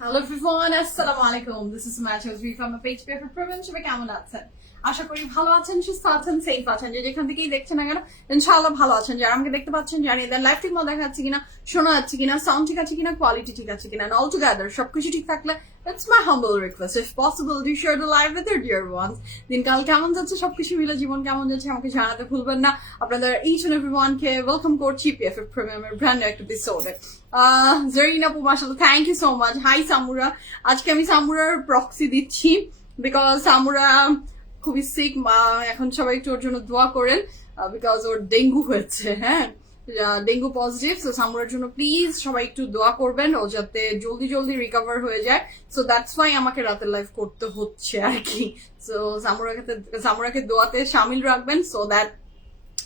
Hello everyone, আসসালামু আলাইকুম। This is my Chowdhury from my page paper প্রিভেন। সবাই কেমন আছেন? আশা করি ভালো আছেন, সুস্থ আছেন, সেফ আছেন। যে যেখান থেকেই দেখছেন না কেন ইনশাআল্লাহ ভালো আছেন। যারা আমাকে দেখতে পাচ্ছেন জানিয়ে দেন লাইভ ঠিক মতো দেখা যাচ্ছে কিনা, শোনা যাচ্ছে কিনা, সাউন্ড ঠিক আছে কিনা, কোয়ালিটি ঠিক আছে কিনা, অল টুগেদার সবকিছু ঠিক থাকলে it's my humble request, if possible do share the live with your deer once. দিনকাল কেমন যাচ্ছে, সবকিছু মিলে জীবন কেমন যাচ্ছে আমাকে জানাতে ভুলবেন না। আপনাদের ইচ এন্ড এভরিওয়ানকে ওয়েলকাম করছি পিএফএফ প্রিমিয়ামের ব্র্যান্ড নিউ একটা এপিসোডে। জরিন আপু মাশাআল্লাহ, thank you so much. Hi Samura, আজকে আমি সামুরার প্রক্সি দিচ্ছি বিকজ সামুরা খুবই সিক। এখন সবাই একটু ওর জন্য দোয়া করেন বিকজ ওর ডেঙ্গু হয়েছে। হ্যাঁ, ডেঙ্গু পজিটিভ। সো সামুরার জন্য প্লিজ সবাই একটু দোয়া করবেন, ও যাতে জলদি জলদি রিকভার হয়ে যায়। সো দ্যাটস ওয়াই আমাকে রাতের লাইভ করতে হচ্ছে আর কি। সো সামুরাকে দোয়াতে সামিল রাখবেন সো দ্যাট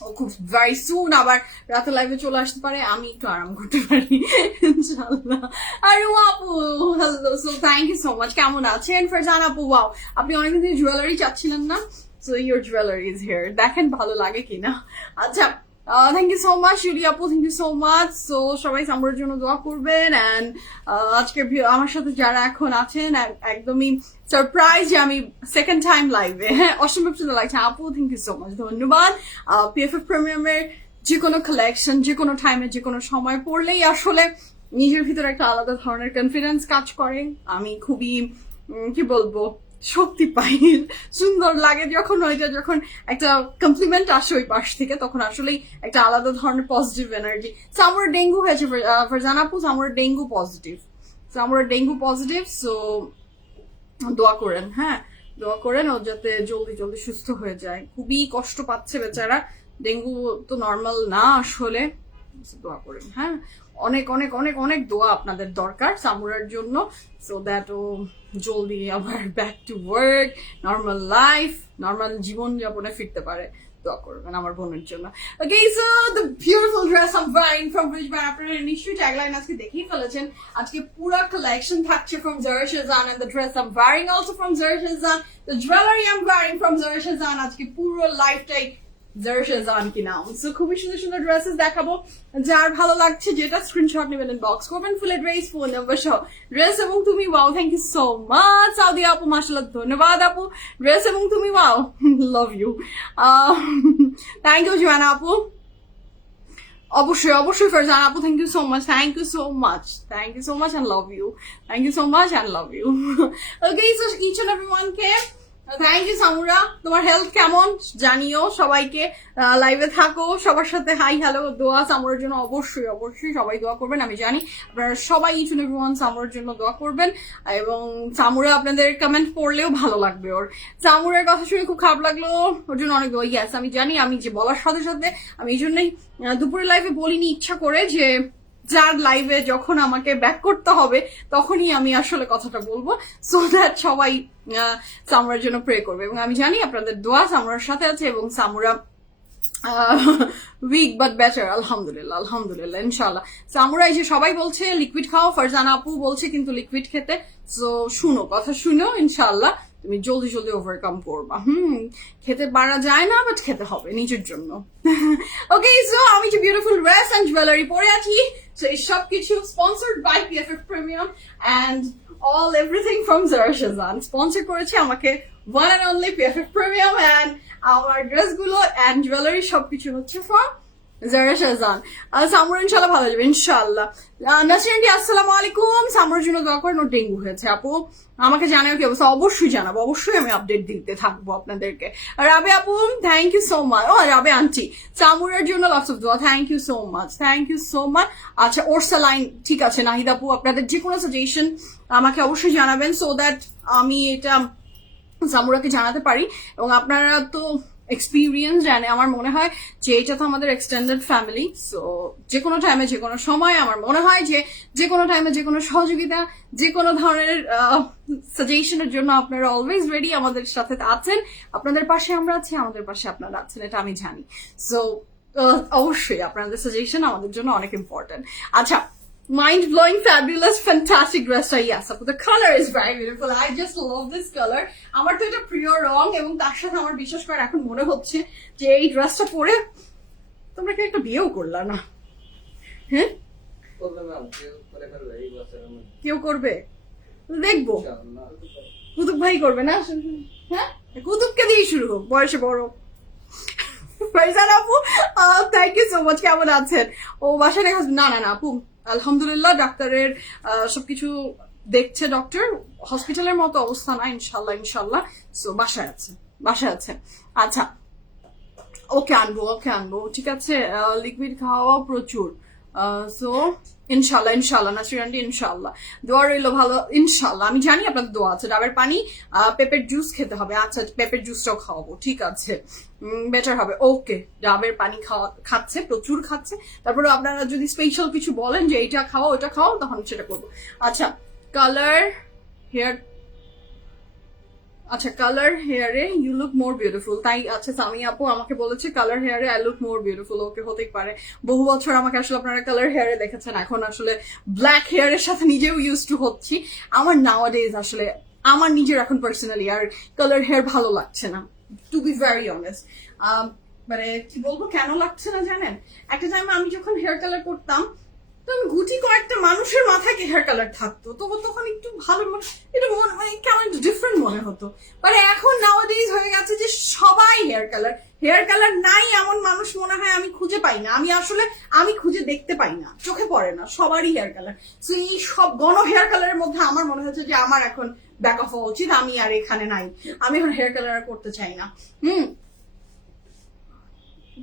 ও খুব ভেরি সুন আবার রাতের লাইভে চলে আসতে পারে, আমি একটু আরাম করতে পারি ইনশাআল্লাহ। আর আপু hello, so thank you so much. কেমন আছেন ফারজান আপু? ওয়াও, আপনি অনেকদিন ধরে জুয়েলারি চাচ্ছিলেন না, so your jewellery is here. দেখেন ভালো লাগে কিনা। আচ্ছা, thank you so much Yuri আপু, thank you so much. So সবাই সামরের জন্য দোয়া করবেন। অ্যান্ড আজকে আমার সাথে যারা এখন আছেন একদমই সারপ্রাইজ যে আমি সেকেন্ড টাইম লাইভে। হ্যাঁ, অসম্ভব সুন্দর লাগছে আপু, থ্যাংক ইউ সো মাচ, ধন্যবাদ। পিএফএফ প্রিমিয়ামের যে কোনো কালেকশন যে কোনো টাইমে যে কোনো সময় পড়লেই আসলে নিজের ভিতরে একটা আলাদা ধরনের কনফিডেন্স কাজ করে। আমি খুবই কি বলবো শক্তি পাই, সুন্দর লাগে যখন ওইটা, যখন একটা কমপ্লিমেন্ট আসে ওই পাশ থেকে, তখন আসলেই একটা আলাদা ধরনের পজিটিভ এনার্জি। আমার ডেঙ্গু হয়েছে ফারজান আপু, আমার ডেঙ্গু পজিটিভ। আমার ডেঙ্গু পজিটিভ। সো দোয়া করেন, হ্যাঁ দোয়া করেন ও যাতে জলদি জলদি সুস্থ হয়ে যায়। খুবই কষ্ট পাচ্ছে বেচারা, ডেঙ্গু তো নর্মাল না আসলে। দোয়া করেন, হ্যাঁ অনেক অনেক অনেক অনেক দোয়া আপনাদের দরকার সামুরার জন্য, সো দ্যাট ও জলদি আবার back to work, normal life, normal জীবন যাপনে ফিরতে পারে। দোয়া করবেন আমার বোনের জন্য। Okay, so the beautiful dress I am wearing from which brand, আপনারা নিশ্চয়ই ট্যাগলাইন আজকে দেখেই ফেলেছেন। আজকে পুরো কালেকশন থাকছে from Zara Shazan, and the dress I'm wearing also from Zara Shazan, the jewelry I'm wearing from Zara Shazan। আজকে পুরো লাইফটাই Zara Shazan কি নাম। সো খুবই সুন্দর সুন্দর ড্রেসেস দেখাবো, যার ভালো লাগছে যেটা স্ক্রিনশট নেবেন, ইনবক্স করবেন ফুল অ্যাড্রেস, ফোন নাম্বার সহ। ড্রেস এবং তুমি wow, thank you so much সাউদি আপু, মাশাআল্লাহ ধন্যবাদ আপু। ড্রেস এবং তুমি wow, love you. Thank you Joanna আপু, অবশ্যই অবশ্যই ফারজান আপু, thank you so much, thank you so much, thank you so much and love you, thank you so much and love you. Okay, so each and এভরিওয়ানকে thank you Samura. তোমার health কেমন জানিও, সবাইকে লাইভে থাকো, সবার সাথে হাই হ্যালো দোয়া সামুরার জন্য অবশ্যই অবশ্যই সবাই দোয়া করবেন। আমি জানি আপনারা সবাই ইচ এন্ড এভরিওয়ান সামুরার জন্য দোয়া করবেন, এবং সামুরা আপনাদের কমেন্ট পড়লেও ভালো লাগবে। ওর সামুরার কথা শুনে খুব খারাপ লাগলো, ওর জন্য অনেক দোয়া। ইয়াস আমি জানি, আমি যে বলার সাথে সাথে আমি এই জন্যই দুপুরের লাইভে বলিনি ইচ্ছা করে, যে যার লাইভে যখন আমাকে ব্যাক করতে হবে তখনই আমি আসলে কথাটা বলবো, সো দ্যাট সবাই সামুরার জন্য প্রে করবে। এবং আমি জানি আপনাদের দোয়া সামুরার সাথে আছে, এবং সামুরা উইক বাট বেটার, আলহামদুলিল্লাহ আলহামদুলিল্লাহ ইনশাল্লাহ। সামুরা এই যে সবাই বলছে লিকুইড খাও, ফারজান আপু বলছে কিন্তু লিকুইড খেতে, সো শুনো কথা শুনো, ইনশাল্লাহ তুমি জলদি জলদি ওভারকাম করবা। খেতে পারা যায় না, বাট খেতে হবে নিজের জন্য। ওকে, সো আমি যে বিউটিফুল ড্রেস এন্ড জুয়েলারি পরে আছি, সো এই সব কিছু sponsored by PFF premium and all everything from Zara Shazan। Sponsor করেছে আমাকে one and only PFF premium, and আমার ড্রেসগুলো অ্যান্ড জুয়েলারি সবকিছু হচ্ছে ফ্রম Zara Shazan। সামুর ইনশাল্লাহ ভালো যাবে ইনশাল্লাহ। নাসরিন আসসালামু আলাইকুম, সামুরের জন্য দোয়া করেন, ওর ডেঙ্গু হয়েছে আপু, আমাকে জানাও কি অবস্থা, অবশ্যই জানাবো, অবশ্যই আমি আপডেট দিতে থাকবো আপনাদেরকে। রাবে আপু থ্যাংক ইউ সো মাচ, ও রাবে আন্টি সামুরের জন্য লটস অফ দোয়া, thank you so much, thank you so much. আচ্ছা ওর সালাইন ঠিক আছে নাহিদ আপু, আপনাদের যে কোনো সাজেশন আমাকে অবশ্যই জানাবেন, সো দ্যাট আমি এটা সামুরাকে জানাতে পারি। এবং আপনারা তো এক্সপিরিয়েন্স জানে, আমার মনে হয় যে এটা তো আমাদের এক্সটেন্ডেড ফ্যামিলি, সো যে কোনো টাইমে যে কোনো সময় আমার মনে হয় যে কোনো টাইমে যে কোনো সহযোগিতা, যে কোনো ধরনের সাজেশনের জন্য আপনারা অলওয়েজ রেডি, আমাদের সাথে আছেন, আপনাদের পাশে আমরা আছি, আমাদের পাশে আপনারা আছেন, এটা আমি জানি। সো অবশ্যই আপনাদের সাজেশন আমাদের জন্য অনেক ইম্পর্টেন্ট। আচ্ছা, mind blowing, fabulous, fantastic dress. Yes, the color is very beautiful. I just love this color. আমার তো এটা প্রিয় রং, এবং তার সাথে আমার বিশেষ করে এখন মনে হচ্ছে যে এই ড্রেসটা পরে তোমরা কি একটা বিয়েও করলা না? হ্যাঁ, কেউ করবে? দেখবো কুতুব ভাই করবে না, হ্যাঁ কুতুবকে দিয়ে শুরু হোক, বয়সে বড়। ফারজান আপু থ্যাংক ইউ সো মাচ, কেমন আছেন? ও বাসায় দেখা না না না আপু আলহামদুলিল্লাহ, ডাক্তারের সবকিছু দেখছে ডক্টর, হসপিটালের মতো অবস্থা না, ইনশাল্লাহ ইনশাল্লাহ। সো বাসায় আছে, বাসায় আছে। আচ্ছা ওকে আনবো, ওকে আনবো, ঠিক আছে। লিকুইড খাওয়া প্রচুর, সো ইনশাল্লাহ ইনশাল্লাহ নাসরিন আন্টি ইনশাল্লাহ, দোয়া রইলো ভালো ইনশাল্লাহ। আমি জানি আপনাদের দোয়া আছে। ডাবের পানি, পেঁপের জুস খেতে হবে। আচ্ছা পেঁপের জুসটাও খাওয়াবো, ঠিক আছে, বেটার হবে। ওকে ডাবের পানি খাচ্ছে, প্রচুর খাচ্ছে। তারপরে আপনারা যদি স্পেশাল কিছু বলেন যে এইটা খাওয়া ওটা খাওয়া, তখন সেটা করবো। আচ্ছা কালার হেয়ার, আচ্ছা কালার হেয়ারে ইউ লুক মোর বিউটিফুল, তাই আচ্ছা সামিয়া আপু আমাকে বলেছে কালার হেয়ারে I look more beautiful. Okay হতেই পারে, বহু বছর আমাকে আসলে আপনারা কালার হেয়ারে দেখেছেন, এখন আসলে ব্ল্যাক হেয়ারের সাথে নিজেও ইউজ টু হচ্ছি। আমার নাওয়াডেজ আসলে আমার নিজের এখন পার্সোনালি আর কালার হেয়ার ভালো লাগছে না, টু বি ভেরি অনেস্ট। মানে কি বলবো কেন লাগছে না জানেন, একটা টাইমে আমি যখন হেয়ার কালার করতাম তখন গুটি কয়েকটা মানুষের মাথায় হেয়ার কালার থাকতো, তো তখন একটু ভালো এটা মানে কেমন একটু ডিফারেন্ট মনে হতো। মানে এখন নাওয়াডেজ হয়ে গেছে যে সবাই হেয়ার কালার নাই এমন মানুষ মনে হয় আমি খুঁজে পাই না, আমি খুঁজে দেখতে পাই না, চোখে পড়ে না, সবারই হেয়ার কালার। তো এই সব গণ হেয়ার কালারের মধ্যে আমার মনে হচ্ছে যে আমার এখন ব্যাক অফ হওয়া উচিত, আমি আর এখানে নাই, আমি এখন হেয়ার কালার করতে চাই না।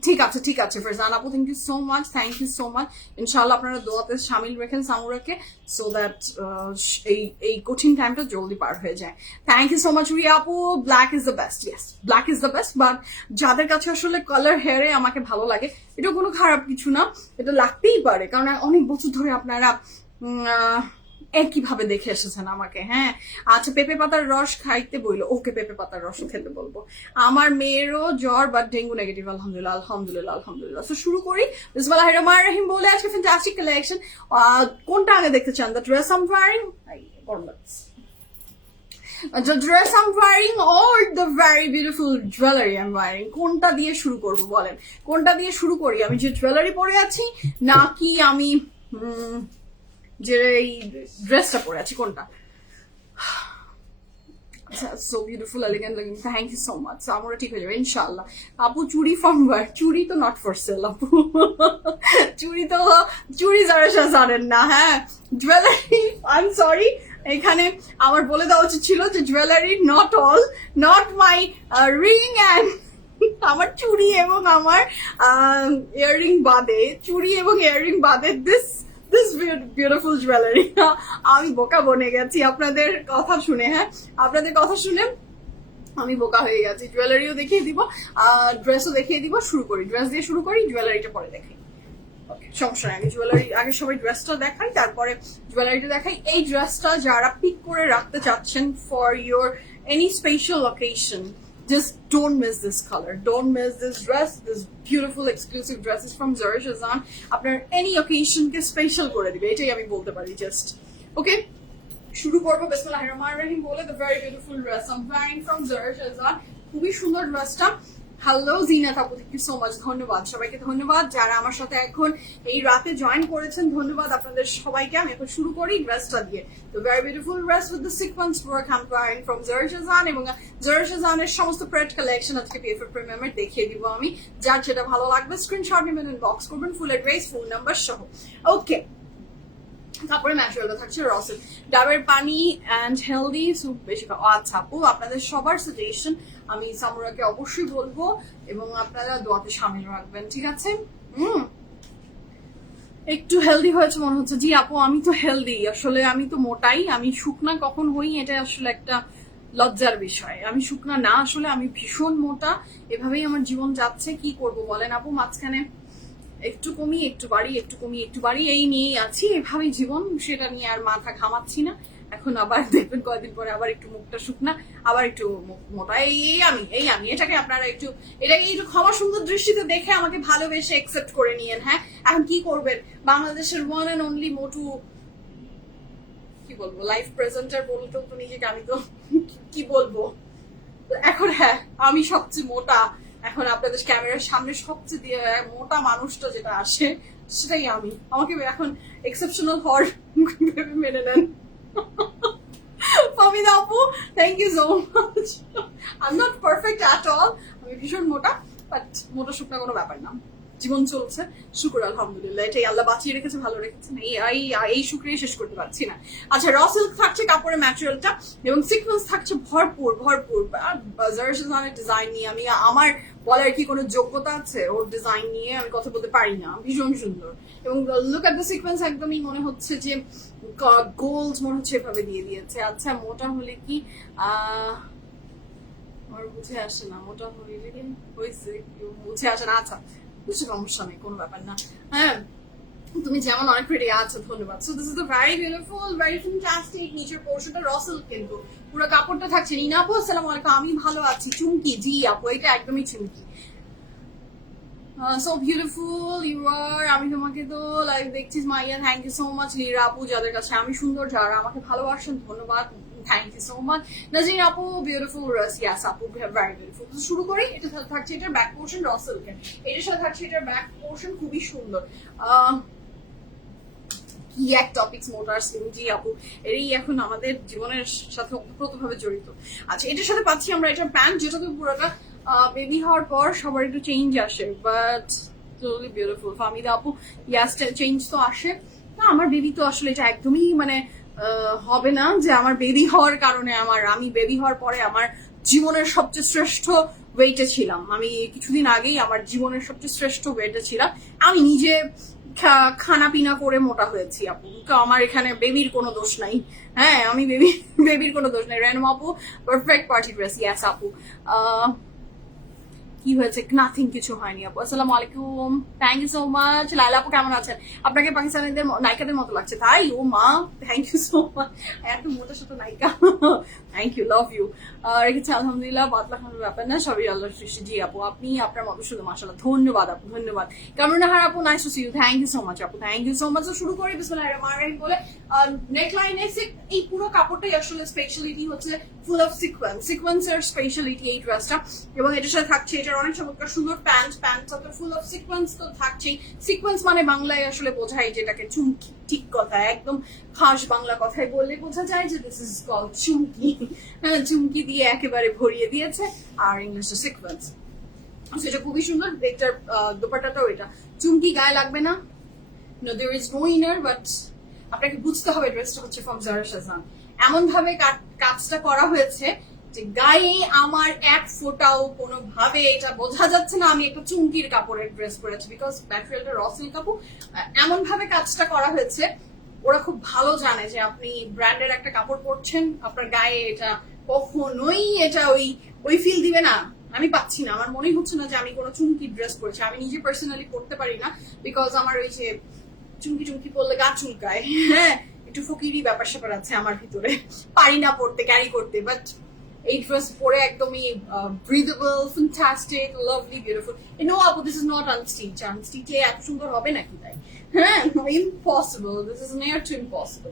ঠিক আছে ঠিক আছে ফারজান আপু, thank you so much, thank you so much. ইনশাআল্লাহ আপনারা দোয়াতে শামিল রেখেন সামুরাকে, সো দ্যাট এই কঠিন টাইমটা জলদি পার হয়ে যায়। Thank you so much Riya আপু। Black is the best, yes black is the best, but যাদের কাছে আসলে কালার হেয়ারে আমাকে ভালো লাগে, এটা কোনো খারাপ কিছু না, এটা লাগতেই পারে, কারণ অনেক বছর ধরে আপনারা একইভাবে দেখে এসেছেন আমাকে। হ্যাঁ আচ্ছা পেঁপে পাতার রস খাইতে বইলো, ওকে পেঁপে পাতার রস খেতে বলবো। আমার মেয়েরও জ্বর বাট ডেঙ্গু নেগেটিভ, আলহামদুলিল্লাহ আলহামদুলিল্লাহ আলহামদুলিল্লাহ। তো শুরু করি, বিসমিল্লাহির রহমানির রহিম বলে আজকে ফ্যান্টাস্টিক কালেকশন। কোনটা আগে দেখতে চান, the dress I am wearing, the dress I'm wearing or the very beautiful jewelry I'm wearing, কোনটা দিয়ে শুরু করব বলেন, কোনটা দিয়ে শুরু করি? আমি যে জুয়েলারি পরে আছি নাকি আমি যে এই ড্রেসটা পরে আছি, কোনটা? So beautiful elegant looking, thank you so much. আমরা ঠিক হয়ে যাবে ইনশাআল্লাহ। আপু চুড়ি ফ্রম ওয়্যার? চুড়ি তো নট ফর সেল আপু, চুড়ি যারা জানেন না। হ্যাঁ জুয়েলারি আই এম সরি, এখানে আমার বলে দেওয়া উচিত ছিল যে jewellery not my ring and আমার চুড়ি এবং আমার ইয়াররিং বাদে, চুড়ি এবং ইয়াররিং বাদে দিস বিউটিফুল জুয়েলারি। আমি বোকা বনে গেছি আপনাদের কথা শুনে, হ্যাঁ আপনাদের কথা শুনে আমি বোকা হয়ে গেছি। জুয়েলারিও দেখিয়ে দিব, ড্রেসও দেখিয়ে দিব। শুরু করি, ড্রেস দিয়ে শুরু করি, জুয়েলারিটা পরে দেখাই, সমস্যা নেই। আগে সবাই ড্রেসটা দেখাই, তারপরে জুয়েলারিটা দেখাই। এই ড্রেসটা যারা পিক করে রাখতে চাচ্ছেন for your any special occasion, just don't miss this color, don't miss this dress, this beautiful exclusive dresses from Zara Shazan আপনার any occasion কে স্পেশাল করে দিবে, এটাই আমি বলতে পারি জাস্ট। ওকে শুরু করবো বিসমিল্লাহির রহমানির রহিম বলে, the very beautiful dress I'm wearing from Zara Shazan, খুবই সুন্দর ড্রেসটা। হ্যালো জিনাত আপু, থ্যাংক ইউ সো মাচ, ধন্যবাদ সবাইকে, ধন্যবাদ যারা আমার সাথে এখন এই রাতে জয়েন করেছেন, ধন্যবাদ আপনাদের সবাইকে। আমি এখন শুরু করি ড্রেসটা দিয়ে। তো very beautiful dress with the sequence work I am wearing from Zara Shazan, এবং Zara Shazan-এর সমস্ত প্রেড কালেকশন আজকে PFF প্রিমিয়ামে দেখিয়ে দিব আমি। যার যেটা ভালো লাগবে স্ক্রিনশট নেবেন, ইনবক্স করবেন, ফুল অ্যাড্রেস ফোন নাম্বার সহ। ওকে তারপরে ন্যাচারালটা থাকছে রসেল, ডাবের পানি অ্যান্ড হেলদি স্যুপ বেশি খাও। আচ্ছা আপু আপনাদের সবার সাজেশন আমি সামুরাকে অবশ্যই বলবো, এবং আপনারা দোয়াতে সামিল রাখবেন, ঠিক আছে? একটু হেলদি হয়েছে মনে হচ্ছে। জি আপু আমি তো হেলদি, আসলে আমি তো মোটাই, আমি শুকনা কখন হই এটা আসলে একটা লজ্জার বিষয়। আমি শুকনা না, আসলে আমি ভীষণ মোটা, এভাবেই আমার জীবন যাচ্ছে। কি করব বলেন আপু, মাঝখানে একটু কমি একটু বাড়ি, একটু কমি একটু বাড়ি, এই নিয়েই আছি, এভাবেই জীবন, সেটা নিয়ে আর মাথা ঘামাচ্ছি না। এখন আবার দেখবেন কয়েকদিন পরে আবার একটু মুখটা শুকনা, আবার একটু মোটা, এই আমি এটাকে আপনারা এটাকে একটু ক্ষমা সুন্দর দৃষ্টিতে দেখে আমাকে ভালোবেসে একসেপ্ট করে নিয়েন। হ্যাঁ এখন কি করবেন, বাংলাদেশের ওয়ান অ্যান্ড অনলি মোটু, কি বলবো, লাইফ প্রেজেন্টার বলতেও তো নিজেকে আমি তো কি বলবো এখন। হ্যাঁ আমি সবচেয়ে মোটা এখন, আপনাদের ক্যামেরার সামনে সবচেয়ে মোটা মানুষটা যেটা আসে সেটাই আমি। আমাকে এখন এক্সেপশনাল হওয়ার মেনে নেন। ফামিদা আপু, thank you so much. I am not perfect at all, আমি ভীষণ মোটা, বাট মোটা শুকনা কোনো ব্যাপার না, জীবন চলছে, শুক্র আলহামদুলিল্লাহ, এটাই আল্লাহ বাঁচিয়ে রেখেছে, ভালো রেখেছে, এই শুক্রিয়া শেষ করতে পারছি না। আচ্ছা, র সিল্ক থাকছে কাপড়ের ম্যাটেরিয়ালটা, এবং সিকোয়েন্স থাকছে ভরপুর ভরপুর। জারশানের ডিজাইন নিয়ে আমি, আমার বলার কি কোনো যোগ্যতা আছে? ওর ডিজাইন নিয়ে আমি কথা বলতে পারি না, ভীষণ সুন্দর। এবং লুক এট দ্য সিকোয়েন্স, একদমই মনে হচ্ছে যে গোল্ড মনে হচ্ছে এভাবে দিয়ে দিয়েছে। আচ্ছা, মোটা হলে কি আমার বুঝে আসে না, মোটা হলে হয়েছে বুঝে আসে না। আচ্ছা, কিছু সমস্যা নেই, কোনো ব্যাপার না। হ্যাঁ, তুমি যেমন অনেক প্রিটি আছো, ধন্যবাদ। So this is the very beautiful, very fantastic. নিচের পোর্শনটা র সিল্ক, কিন্তু পুরো কাপড়টা থাকছে। রিনা আপু আসসালামু আলাইকুম, আমি ভালো আছি। চুমকি, জি আপু, এটা একদমই চুমকি। So beautiful you are. আমি তোমাকে তো লাইভ দেখছি মাইয়া, thank you so much. Lira আপু, যাদের কাছে আমি সুন্দর, যারা আমাকে ভালোবাসেন, ধন্যবাদ, thank you so much. Nazin আপু, বিউটিফুল। ইয়াস আপু, ভেরি বিউটিফুল। শুরু করি। এটা থাকছে এটার ব্যাক পোর্শন র সিল্কের, এটার সাথে থাকছে এটার ব্যাক পোর্শন, খুবই সুন্দর। কি এক টপিকস, মোটার স্লিম, জি আপু, এরই এখন আমাদের জীবনের সাথে ওতপ্রোতভাবে জড়িত। আচ্ছা, এটার সাথে পাচ্ছি আমরা এটার প্যান্ট, যেটা তো পুরোটা বেবি হওয়ার পর সবার একটু চেঞ্জ আসে, বাট টোটালি বিউটিফুল। ফামিদা আপু, ইয়াস, চেঞ্জ তো আসে না, আমার বেবি তো আসলে এটা একদমই মানে হবে না যে আমার বেবি হওয়ার কারণে আমি বেবি হওয়ার পরে আমার জীবনের সবচেয়ে শ্রেষ্ঠ ওয়েটে ছিলাম। আমি কিছুদিন আগেই আমার জীবনের সবচেয়ে শ্রেষ্ঠ ওয়েটে ছিলাম। আমি নিজে খানা পিনা করে মোটা হয়েছি আপু, তো আমার এখানে বেবির কোনো দোষ নাই। হ্যাঁ, আমি বেবির কোনো দোষ নাই। রেনম আপু, পারফেক্ট পার্টি ড্রেস, ইয়াস আপু। কি হয়েছে? নাথিং, কিছু হয়নি আপু। আসসালামু আলাইকুম, থ্যাংক ইউ সো মাচ। লাইলা আপু, কেমন আছেন? আপনাকে পাকিস্তানিদের নায়িকাদের মতো লাগছে, তাই? ও মা, থ্যাংক ইউ সো মাচ। এত মোটা ছোট নায়িকা, থ্যাংক ইউ, লাভ ইউ। রেখেছে আলহামদুলিল্লাহ, বাতলা খানোর ব্যাপার না, সবই আল্লাহর সৃষ্টি। জি আপু, আপনি আপনার মতো শুধু, মাশাআল্লাহ, ধন্যবাদ আপু, ধন্যবাদ। কামরুন্নাহার আপু, nice to see you, thank you so much আপু, থ্যাংক ইউ সো মাচ। শুরু করি বিসমিল্লাহির রহমানির রহিম বলে। নেকলাইনে এই পুরো কাপড়টাই আসলে স্পেশালিটি হচ্ছে ফুল অফ সিকোয়েন্সের স্পেশালিটি এই ড্রেসটা। এবং এটার সাথে থাকছে এটার অনেক চমৎকার সুন্দর প্যান্ট তো ফুল অফ সিকোয়েন্স তো থাকছেই। সিকোয়েন্স মানে বাংলায় আসলে বোঝায় যেটাকে চুমকি, ঠিক কথা, একদম খাস বাংলা কথায় বললে বোঝা যায় যে দিস ইজ কল্ড চুমকি। হ্যাঁ, চুমকি দিয়ে একেবারে ভরিয়ে দিয়েছে, আর ইংলিশে সিকোয়েন্স, সেটা খুবই সুন্দর। এটার দোপাট্টাটাও এটা চুমকি, গায়ে লাগবে না, no there is no inner, but আপনাকে বুঝতে হবে ড্রেসটা হচ্ছে ফ্রম জারা শাহজাহান। এমন ভাবে কাজটা করা হয়েছে যে গায়ে আমার এক ফোঁটাও কোনোভাবে এটা বোঝা যাচ্ছে না আমি একটা চুমকির কাপড়ের ড্রেস পরেছি, বিকজ ম্যাটেরিয়ালটা র সিল্ক কাপড়। এমন ভাবে কাজটা করা হয়েছে, ওরা খুব ভালো জানে যে আপনি ব্র্যান্ডের একটা কাপড় পরছেন, আপনার গায়ে এটা কখনোই এটা ওই ফিল দিবে না। আমি পাচ্ছি না, আমার মনেই হচ্ছে না যে আমি কোনো চুমকি ড্রেস পরেছি। আমি নিজে পার্সোনালি পরতে পারি না, বিকজ আমার ওই যে চুমকি পরলে গা চুলকায়, হ্যাঁ, একটু ফকিরি ব্যাপার স্যাপার আছে আমার ভিতরে, পারি না পড়তে, ক্যারি করতে। বাট এই ড্রেস পরে একদমই breathable, fantastic, lovely, beautiful. No আপু, দিস ইজ নট আনস্টিচে এত সুন্দর হবে নাকি? তাই, হ্যাঁ, impossible, this is near to impossible.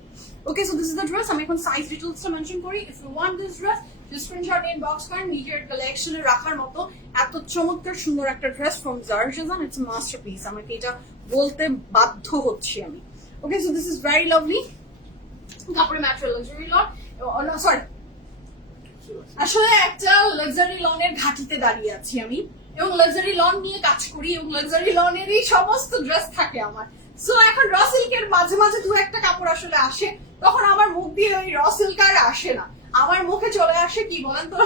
Okay, so this is the dress. আমি এখন সাইজ ডিটেলসটা মেনশন করি। If you want this dress, screenshot inbox করেন। নিজের কালেকশনে রাখার মতো এত চমৎকার সুন্দর একটা dress from Zara Shahjahan, it's a masterpiece. Okay so বলতে বাধ্য হচ্ছি আমি। ওকে, so this is very lovely. কাপড়ের ম্যাটেরিয়াল লাক্সারি লন, সরি, আসলে একটা লাক্সারি লনের ঘাটিতে দাঁড়িয়ে আছি আমি, এবং লাক্সারি লন নিয়ে কাজ করি, এবং লাক্সারি লনেরই সমস্ত ড্রেস থাকে আমার। সো এখন র সিল্কের মাঝে মাঝে দু একটা কাপড় আসলে আসে, তখন আমার মুখ দিয়ে ওই র সিল্ক আর আসে না, আমার মুখে চলে আসে কি বলেন তো,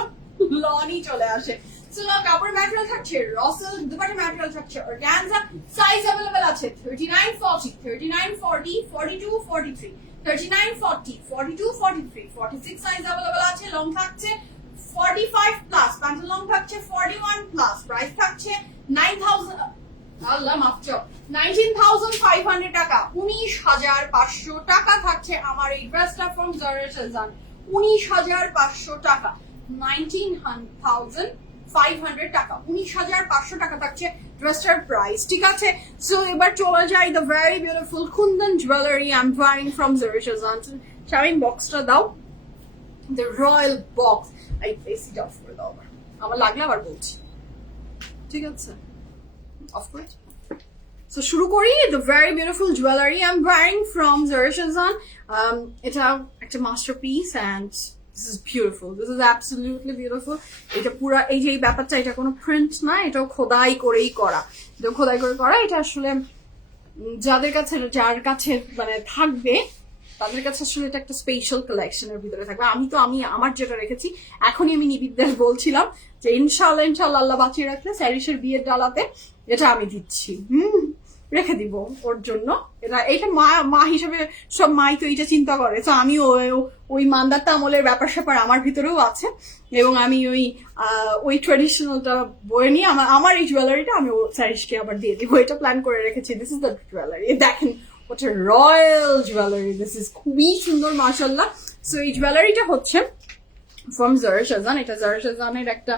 লনই চলে আসে। সো কাপড়ের ম্যাটেরিয়াল থাকছে র সিল্ক, দুপাট্টার ম্যাটেরিয়াল থাকছে অর্গানজা। সাইজ अवेलेबल আছে 39 40, 39 40, 42 43, 39 40, 42 43, 46 সাইজ अवेलेबल আছে। লং থাকছে 45 প্লাস, প্যান্টের লং থাকছে 41 প্লাস। প্রাইস থাকছে 9000, আল্লাহ মাফ চাও, 19,500 টাকা, 19,500 টাকা থাকছে আমার এই ড্রেসটা ফ্রম জারা শাহজাহান। 19,500 টাকা, 19,500 টাকা, 19,500 টাকা থাকছে ড্রেসটার প্রাইস, ঠিক আছে? সো এবার চলে যাই the very beautiful kundan jewellery I am wearing from Zara Shahjahan. Shine বক্সটা দাও, দ্য রয়্যাল বক্স। আই এসিটা অফ করে দাও, আমার লাগলে আবার বলছি, ঠিক আছে? অফ করে। So শুরু করি। The very beautiful jewelry I'm wearing from Zara Shahzahan. এটা একটা masterpiece and this is beautiful, this is absolutely beautiful. এটা পুরা এই যে এই ব্যাপারটা, এটা কোনো প্রিন্ট না, এটাও খোদাই করেই করা, এটা খোদাই করে করা। এটা আসলে যার কাছে মানে থাকবে তাদের কাছে আসলে এটা একটা স্পেশাল কালেকশনের ভিতরে থাকবে। আমি আমার যেটা রেখেছি, এখনই আমি নিবিদদের বলছিলাম যে ইনশাআল্লাহ আল্লাহ বাঁচিয়ে রাখলে স্যারিসের বিয়ের ডালাতে এটা আমি দিচ্ছি, রেখে দিব ওর জন্য। এটা মা হিসেবে সব মাই তো এটা চিন্তা করে, তো আমি ওই মান্দাতা আমলের ব্যাপার স্যাপার আমার ভিতরেও আছে, এবং আমি ওই ট্রেডিশনালটা বয়ে নিয়ে আমার এই জুয়েলারিটা আমি ও স্যারিসকে আবার দিয়ে দিব, এটা প্ল্যান করে রেখেছি। দিস ইজ দ্য জুয়েলারি, দেখেন what a royal jewelry, this is খুবই সুন্দর মাশাআল্লাহ। সো এই জুয়েলারিটা হচ্ছে ফ্রম জারা শাহজাহান, এটা জারা শাহজাহানের একটা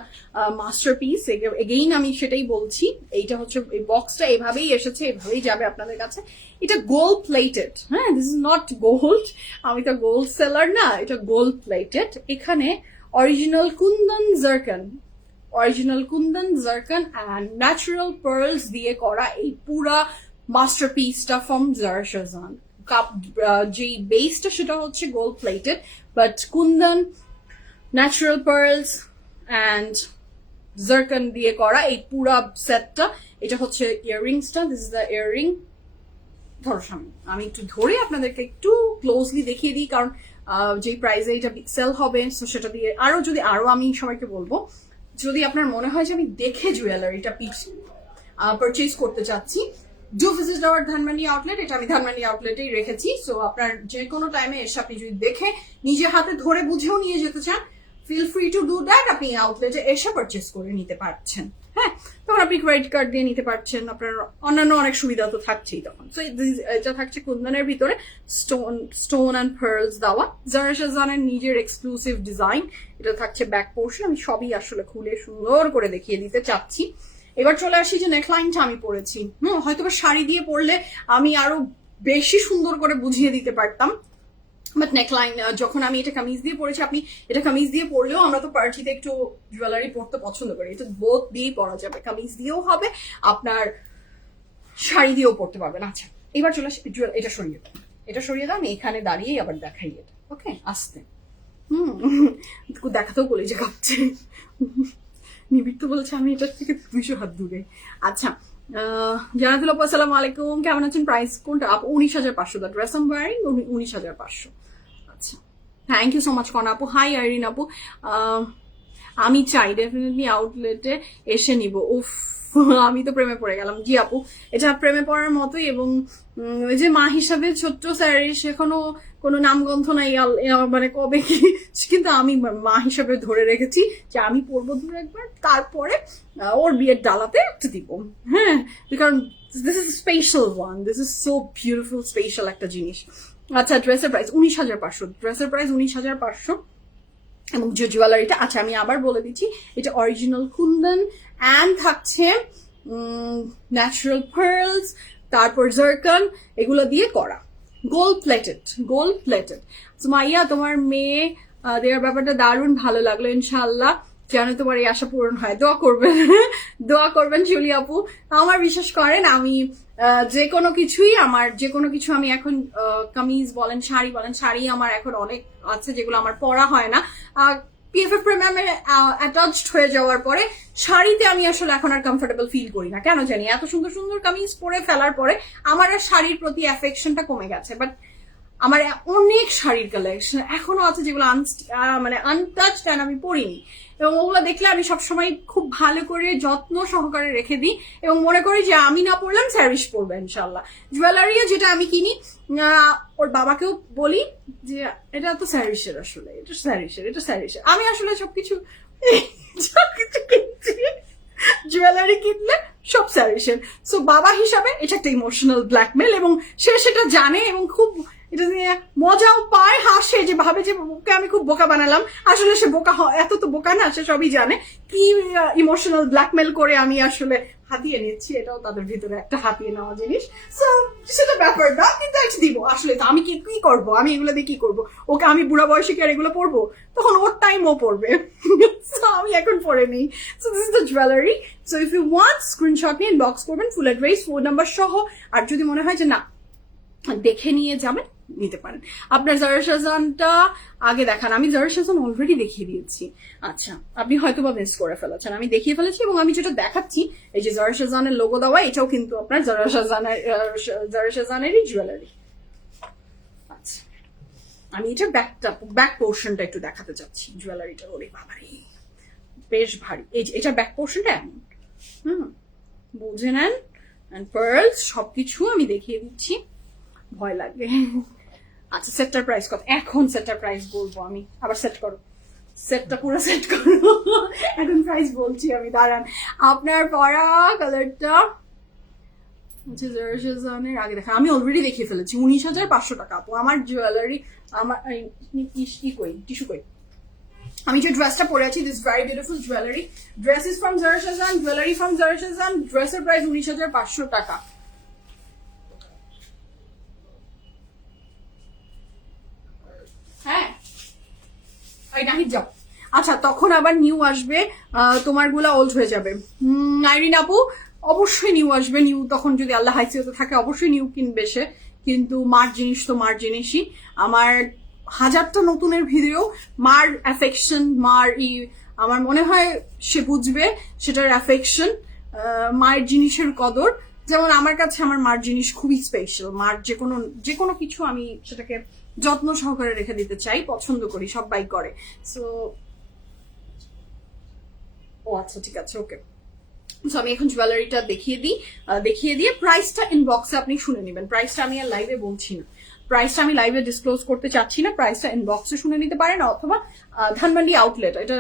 মাস্টারপিস। এগেইন আমি সেটাই বলছি, এইটা হচ্ছে এই বক্সটা এভাবেই এসেছে, এভাবেই যাবে আপনাদের কাছে। এটা গোল্ড প্লেটেড, হ্যাঁ, দিস ইজ নট গোল্ড, আমি তো গোল্ড সেলার না, এটা গোল্ড প্লেটেড। এখানে original Kundan zircon and natural pearls দিয়ে করা এই পুরা মাস্টারপিসটা ফ্রম জারা শাহজাহান। যে বেসটা সেটা হচ্ছে gold plated, but Kundan, natural pearls and zircon দিয়ে করা এই পুরা সেটটা। এটা হচ্ছে ইয়াররিংসটা, দিস ইজ দ্য ইয়াররিং। ধরো সামনে আমি একটু ধরে আপনাদেরকে একটু ক্লোজলি দেখিয়ে দিই, কারণ যে প্রাইসে এটা সেল হবে সেটা দিয়ে আরো আমি সবাইকে বলবো, যদি আপনার মনে হয় যে আমি দেখে জুয়েলারিটা পারচেজ করতে চাচ্ছি, do visit our Dhanmondi outlet. এটা আমি ধানমান্ডি আউটলেটেই রেখেছি। সো আপনার যে কোনো টাইমে এসে আপনি যদি দেখে নিজে হাতে ধরে বুঝেও নিয়ে যেতে চান, feel free to do that. আপনি আউটলেটে এসে পারচেস করে নিতে পারছেন, হ্যাঁ। তখন আপনি ক্রেডিট কার্ড দিয়ে নিতে পারছেন, আপনার অন্যান্য অনেক সুবিধা তো থাকছেই তখন। সো এটা থাকছে কুন্দনের ভিতরে স্টোন অ্যান্ড পার্লস দেওয়া, জারা শাহজাহানের নিজের এক্সক্লুসিভ ডিজাইন। এটা থাকছে ব্যাক পোর্শন, আমি সবই আসলে খুলে সুন্দর করে দেখিয়ে দিতে চাচ্ছি। এবার চলে আসি যে নেকলাইনটা আমি পরেছি, হয়তো বা শাড়ি দিয়ে পরলে আমি আরো বেশি সুন্দর করে বুঝিয়ে দিতে পারতাম, বাট নেকলাইন যখন আমি এটা কামিজ দিয়ে পরেছি, আপনি এটা কামিজ দিয়ে পরলেও, আমরা তো পার্টিতে একটু জুয়েলারি পরতে পছন্দ করি, এটা বোথ দিয়েই পরা যাবে, কামিজ দিয়েও হবে, আপনার শাড়ি দিয়েও পরতে পারবেন। আচ্ছা, এবার চলে আসি, এটা সরিয়ে দাও, আমি এখানে দাঁড়িয়েই আবার দেখাই এটা, ওকে, আসতে দেখাতেও বলি যে কাঁপছে। নিবিড় তো বলছে আমি এটার থেকে 200 হাত দূরে। আচ্ছা, জানাতুল আপু আসসালামু আলাইকুম, কেমন আছেন? প্রাইস কোনটা আপু? 19,500, দ্য ড্রেস আম ওয়্যারিং 19,500। আচ্ছা, থ্যাংক ইউ সো মাচ কনা আপু। হাই আইরিন আপু, আমি চাই ডেফিনেটলি আউটলেটে এসে নিব। উফ, আমি তো প্রেমে পড়ে গেলাম। জি আপু, এটা প্রেমে পড়ার মতোই, এবং ওই যে মা হিসাবে ছোট্ট স্যারি, সেখানেও কোনো নামগন্ধ নাই মানে কবে কি, কিন্তু আমি মা হিসাবে ধরে রেখেছি যে আমি পরবো 2-1 তারপরে ওর বিয়ের ডালাতে একটা দিব, হ্যাঁ, কারণ this is special one, this is so beautiful, special একটা জিনিস। আচ্ছা, ড্রেসের প্রাইস 19,500, ড্রেসের প্রাইস 19,500। এবং যে জুয়েলারিটা, আচ্ছা আমি আবার বলে দিচ্ছি, এটা অরিজিনাল কুন্দন অ্যান্ড থাকছে ন্যাচারাল পার্লস, তারপর জারকান, এগুলো দিয়ে করা, গোল্ড প্লেটেড। মাইয়া, তোমার মেয়ে দেওয়ার ব্যাপারটা দারুণ ভালো লাগলো, ইনশাআল্লাহ যেন তোমার এই আশা পূরণ হয়। দোয়া করবেন জুলি আপু। আমার বিশ্বাস করেন, আমি যে কোনো কিছু আমি এখন কামিজ বলেন, শাড়ি আমার এখন অনেক আছে যেগুলো আমার পরা হয় না। পিএফএফ প্রিমিয়ামে অ্যাটাচড হয়ে যাওয়ার পরে শাড়িতে আমি আসলে এখন আর কমফোর্টেবল ফিল করি না, কেন জানি। এত সুন্দর সুন্দর কামিজ পরে ফেলার পরে আমার আর শাড়ির প্রতি অ্যাফেকশনটা কমে গেছে। বাট আমার অনেক শাড়ির কালেকশন এখনো আছে যেগুলো মানে আনটাচড অ্যান্ড আমি পরিনি, এবং ওগুলো দেখলে আমি সবসময় খুব ভালো করে যত্ন সহকারে রেখে দিই, এবং মনে করি যে আমি না পরলাম স্যারিশ পরবে ইনশাল্লাহ। জুয়েলারিও যেটা আমি কিনি, ওর বাবাকেও বলি যে এটা তো স্যারিশের, আসলে এটা স্যারিশের। আমি আসলে সবকিছু কিনছি, জুয়েলারি কিনলে সব স্যারিশের। সো বাবা হিসাবে এটা একটা ইমোশনাল ব্ল্যাকমেল, এবং সে সেটা জানে, এবং খুব এটা নিয়ে মজাও পায়, হাসে, যে ভাবে যে ওকে আমি খুব বোকা বানালাম। আসলে সে বোকা এত তো বোকা না, সে সবই জানে কি ইমোশনাল ব্ল্যাকমেল করে আমি আসলে হাতিয়ে নিচ্ছি। এটাও তাদের ভিতরে একটা হাতিয়ে নেওয়া জিনিস। সো সেটা ব্যাপার না, কিন্তু একটা দিব। আসলে তো আমি কি করবো, আমি এগুলো দিয়ে কি করবো? ওকে আমি বুড়া বয়সে কি আর এগুলো পরবো? তখন ওর টাইম ও পরবে। সো আমি এখন পরে নেই। So this is the jewellery. So if you want, screenshot নিয়ে ইনবক্স করবেন, ফুল অ্যাড্রেস, ফোন নাম্বার সহ। আর যদি মনে হয় যে না, দেখে নিয়ে যাবেন, নিতে পারেন। আপনার জারা শাহজাহানটা আগে দেখান, আমি জারা শাহজাহান অলরেডি দেখিয়ে দিয়েছি। আচ্ছা, আপনি হয়তো বা মিস করে ফেলেছেন, আমি দেখিয়ে ফেলেছি এবং আমি যেটা দেখাচ্ছি এই যে জারা শাহজাহানের লোগো দেওয়া, এটাও কিন্তু আপনার জারা শাহজাহানেরই জুয়েলারি। আচ্ছা, আমি এটা ব্যাক পোর্শনটা একটু দেখাতে চাচ্ছি জুয়েলারিটা। ওরে বাবারে বেশ ভারী, এই যে এটা ব্যাক পোর্শনটা এমন, বুঝে নেন। অ্যান্ড পার্লস সবকিছু আমি দেখিয়ে দিচ্ছি, ভয় লাগে। আচ্ছা, সেটটার প্রাইস কত? এখন সেটটার প্রাইস বলবো আমি, আবার সেট করো, সেটটা পুরো সেট করো। এখন প্রাইস বলছি আমি, দাঁড়ান। আপনার পরা কালারটা আচ্ছা জারা শাহজাহানের আগে দেখা, আমি অলরেডি দেখিয়ে ফেলেছি 19,500 টাকা। আপু আমার জুয়েলারি, আমার টিস্যু কই, আমি যে ড্রেসটা পরে আছি, this very beautiful jewellery, dress is from Zara Shahjahan, jewellery from Zara Shahjahan, ড্রেসের প্রাইস 19,500 টাকা। হ্যাঁ নাহিদ যাও। আচ্ছা, তখন আবার নিউ আসবে, তোমার গুলা ওল্ড হয়ে যাবে। নাইরিন আপু অবশ্যই নিউ আসবে, নিউ তখন যদি আল্লাহ হাইসিওতে থাকে অবশ্যই নিউ কিনবে সে, কিন্তু মার জিনিস তো মার জিনিসই। আমার হাজারটা নতুনের ভিডিও, মার অ্যাফেকশন, মার আমার মনে হয় সে বুঝবে সেটার অ্যাফেকশন, মায়ের জিনিসের কদর। যেমন আমার কাছে আমার মার জিনিস খুবই স্পেশাল, মার যে কোনো কিছু আমি সেটাকে যত্ন সহকারে রেখে দিতে চাই, পছন্দ করি, সবাই করে। সো ও আচ্ছা ঠিক আছে, ওকে। সো আমি এখন জুয়েলারিটা দেখিয়ে দিয়ে প্রাইসটা ইনবক্সে আপনি শুনে নেবেন। প্রাইসটা আমি আর লাইভে বলছি না, প্রাইসটা আমি লাইভে ডিসক্লোজ করতে চাচ্ছি না, প্রাইসটা ইনবক্সে শুনে নিতে পারেন, অথবা ধানমান্ডি আউটলেট, এটা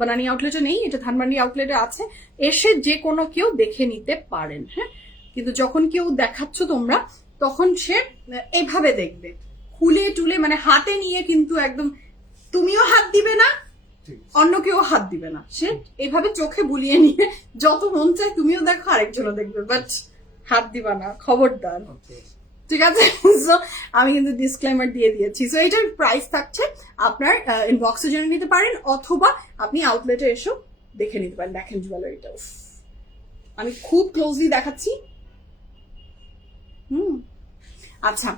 বানানি আউটলেটে নেই, এটা ধানমান্ডি আউটলেটে আছে, এসে যে কোনো কেউ দেখে নিতে পারেন। হ্যাঁ, কিন্তু যখন কেউ দেখাচ্ছ তোমরা, তখন সে এইভাবে দেখবে, খুলে টুলে, মানে হাতে নিয়ে, কিন্তু একদম তুমিও হাত দিবে না, অন্য কেউ হাত দিবে না, সে এইভাবে চোখে বুলিয়ে নিয়ে যত মন চায় তুমিও দেখো আরেকজনও দেখবে, বাট হাত দিবা না, খবরদার, ঠিক আছে? সো আমি কিন্তু ডিসক্লেমার দিয়ে দিয়েছি। সো এটার প্রাইস থাকছে আপনার ইনবক্সে জেনে নিতে পারেন, অথবা আপনি আউটলেটে এসেও দেখে নিতে পারেন। দেখেন জুয়েলারিটা, আমি খুব ক্লোজলি দেখাচ্ছি। আচ্ছা,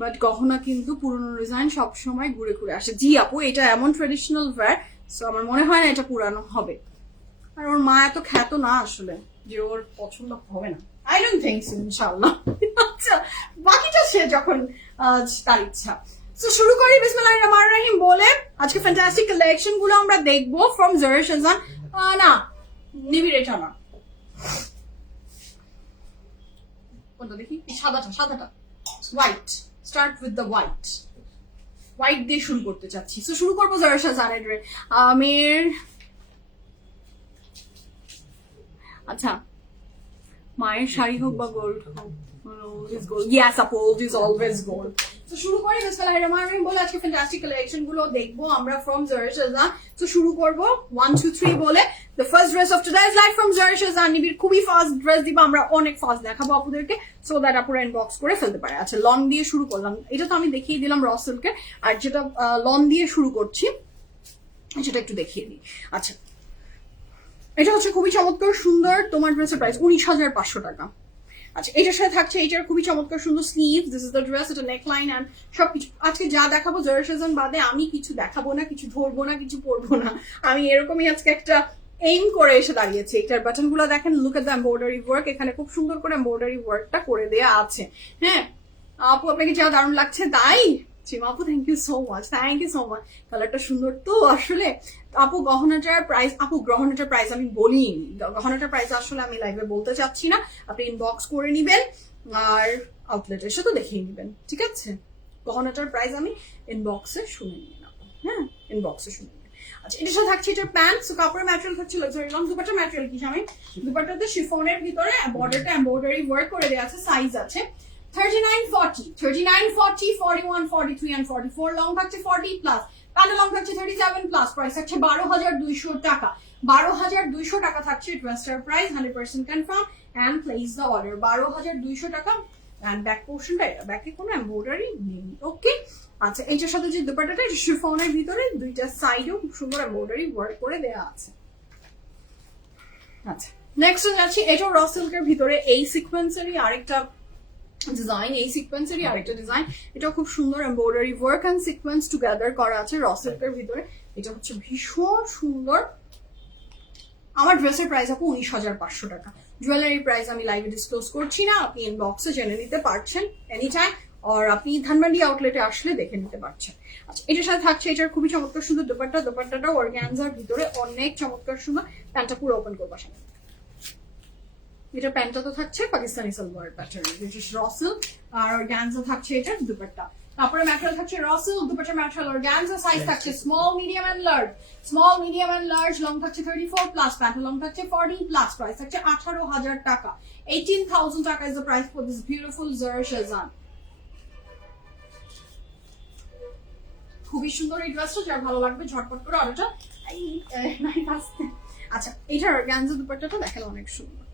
বাট গহনা কিন্তু পুরনো ডিজাইন সবসময় ঘুরে ঘুরে আসে। জি আপু, এটা এমন ট্রেডিশনাল ওয়্যার, সো আমার মনে হয় না এটা পুরানো হবে। আর ওর মা এত খ্যাত না আসলে যে ওর পছন্দ হবে না, আই ডোন্ট থিংক সো, ইনশাআল্লাহ। আচ্ছা, বাকিটা সে যখন তার ইচ্ছা। তো শুরু করি বিসমিল্লাহির রহমানির রহিম বলে। আজকে ফ্যান্টাস্টিক কালেকশন গুলো আমরা দেখবো ফ্রম জারা শাহজাহান। না নিবিড়, এটা না, কোনটা দেখি? সাদাটা white, start with the white দিয়ে শুরু করতে চাচ্ছি। তো শুরু করবো জারা শাহজাহানের আমের। আচ্ছা, মায়ের শাড়ি হোক বা গোল্ড হোক, yes আপু, old is always gold। তো শুরু করি বিসমিল্লাহির রহমানির রহিম বলে। আজকে ফ্যান্টাস্টিক কালেকশন গুলো দেখবো আমরা ফ্রম জারা শাহজাহান। তো শুরু করবো 1 2 3 বলে। The first dress of today's live from জারা শাহজাহান। নিবিড় খুবই ফাস্ট ড্রেস দিব, আমরা অনেক ফাস্ট দেখাবো আপুদেরকে, সো দ্যাট আপুরা ইনবক্স করে ফেলতে পারে। আচ্ছা, লং দিয়ে শুরু করলাম, এটা তো আমি দেখিয়ে দিলাম র সিল্কের, আর যেটা লং দিয়ে শুরু করছি সেটা একটু দেখিয়ে দিই। আচ্ছা, এটা হচ্ছে খুবই চমৎকার সুন্দর, তোমার ড্রেসের প্রাইস 19,500 টাকা। আচ্ছা, এটার সাথে থাকছে এটার খুবই চমৎকার সুন্দর sleeve, this is the dress, এটা নেকলাইন অ্যান্ড সবকিছু। আজকে যা দেখাবো জারা শাহজাহান বাদে আমি কিছু দেখাবো না, কিছু ধরবো না, কিছু পরবো না, আমি এরকমই আজকে একটা এইম করে এসে দাঁড়িয়েছি। এটার বাটন গুলো দেখেন, look at the embroidery work, এখানে খুব সুন্দর করে এমব্রয়ডারি ওয়ার্কটা করে দেওয়া আছে। হ্যাঁ আপু, আপনাকে যা দারুণ লাগছে তাই? আপু থ্যাংক ইউ সো মাচ, কালারটা সুন্দর তো আসলে। আপু গহনাটার প্রাইস আমি বলিনি, গহনাটার প্রাইস আসলে আমি লাইভে বলতে চাচ্ছি না, আপনি ইনবক্স করে নিবেন আর আউটলেট এসে তো দেখেই নিবেন, ঠিক আছে? গহনাটার প্রাইস আমি ইনবক্সে শুনে নিলাম, হ্যাঁ ইনবক্সে শুনে নিবেন। আচ্ছা, এটার সাথে থাকছে এটার প্যান্ট, কাপড়ের ম্যাটেরিয়াল থাকছে লাক্সারি লং, দুপাট্টার ম্যাটেরিয়াল কি আমি দুপাট্টাতে শিফনের ভিতরে বর্ডারটা এমব্রয়ডারি ওয়ার্ক করে দেওয়া আছে, সাইজ আছে 39 40, 41 43 and 44, লং থাকছে 40 প্লাস, প্যান্ট লং থাকছে 37 প্লাস, প্রাইস থাকছে 12,200 টাকা। 12,200 টাকা থাকছে ড্রেসটার price, 100% confirm and place the order. 12,200 টাকা। এন্ড ব্যাক পোর্শনটা, ব্যাকে কোনো এমব্রয়ডারি নেই, ওকে? আচ্ছা, এইটার সাথে যে দুপাট্টাটা, এটা শিফনের ভিতরে দুইটা সাইডেও খুব সুন্দর এমব্রয়ডারি ওয়ার্ক করে দেওয়া আছে। আচ্ছা, নেক্সট যাচ্ছি, এটাও র সিল্কের ভিতরে এই সিকোয়েন্সেরই আরেকটা ডিজাইন, এই সিকোয়েন্সেরই আরেকটা ডিজাইন, এটা খুব সুন্দর embroidery work and sequence together করা আছে র সিল্কের ভিতরে। এটা হচ্ছে ভীষণ সুন্দর। আমার ড্রেসের প্রাইস আপু 19,500 টাকা। জুয়েলারি প্রাইস আমি লাইভে ডিসক্লোজ করছি না, আপনি ইনবক্সে জেনে নিতে পারছেন এনি টাইম, আর আপনি ধানমান্ডি আউটলেটে আসলে দেখে নিতে পারছেন। আচ্ছা, এটার সাথে থাকছে এটার খুবই চমৎকার সুন্দর দোপাট্টা, দোপাট্টাটাও অর্গানজার ভিতরে অনেক চমৎকার সুন্দর। প্যান্টটা পুরো ওপেন করবো সামনে। এটা প্যান্টটা তো থাকছে পাকিস্তানি সালোয়ার প্যাটার্ন, রসেল, আর অর্গানজা থাকছে এটার দুপাট্টা। তারপরে ম্যাটেরিয়াল থাকছে রসেল, দুপাট্টা ম্যাটেরিয়াল অর্গানজা, সাইজ থাকছে small, medium and large. Small, medium and large, long থাকছে 34 প্লাস, প্যান্ট লং থাকছে 40 প্লাস, প্রাইস থাকছে 18,000 টাকা। 18,000 টাকা is the price for this beautiful Zara শেরওয়ান। খুবই সুন্দর এই ড্রেসটা, যার ভালো লাগবে ঝটপট করে অর্ডারটা। আচ্ছা, এটার অর্গানজা দুপাট্টাটা দেখেন অনেক সুন্দর।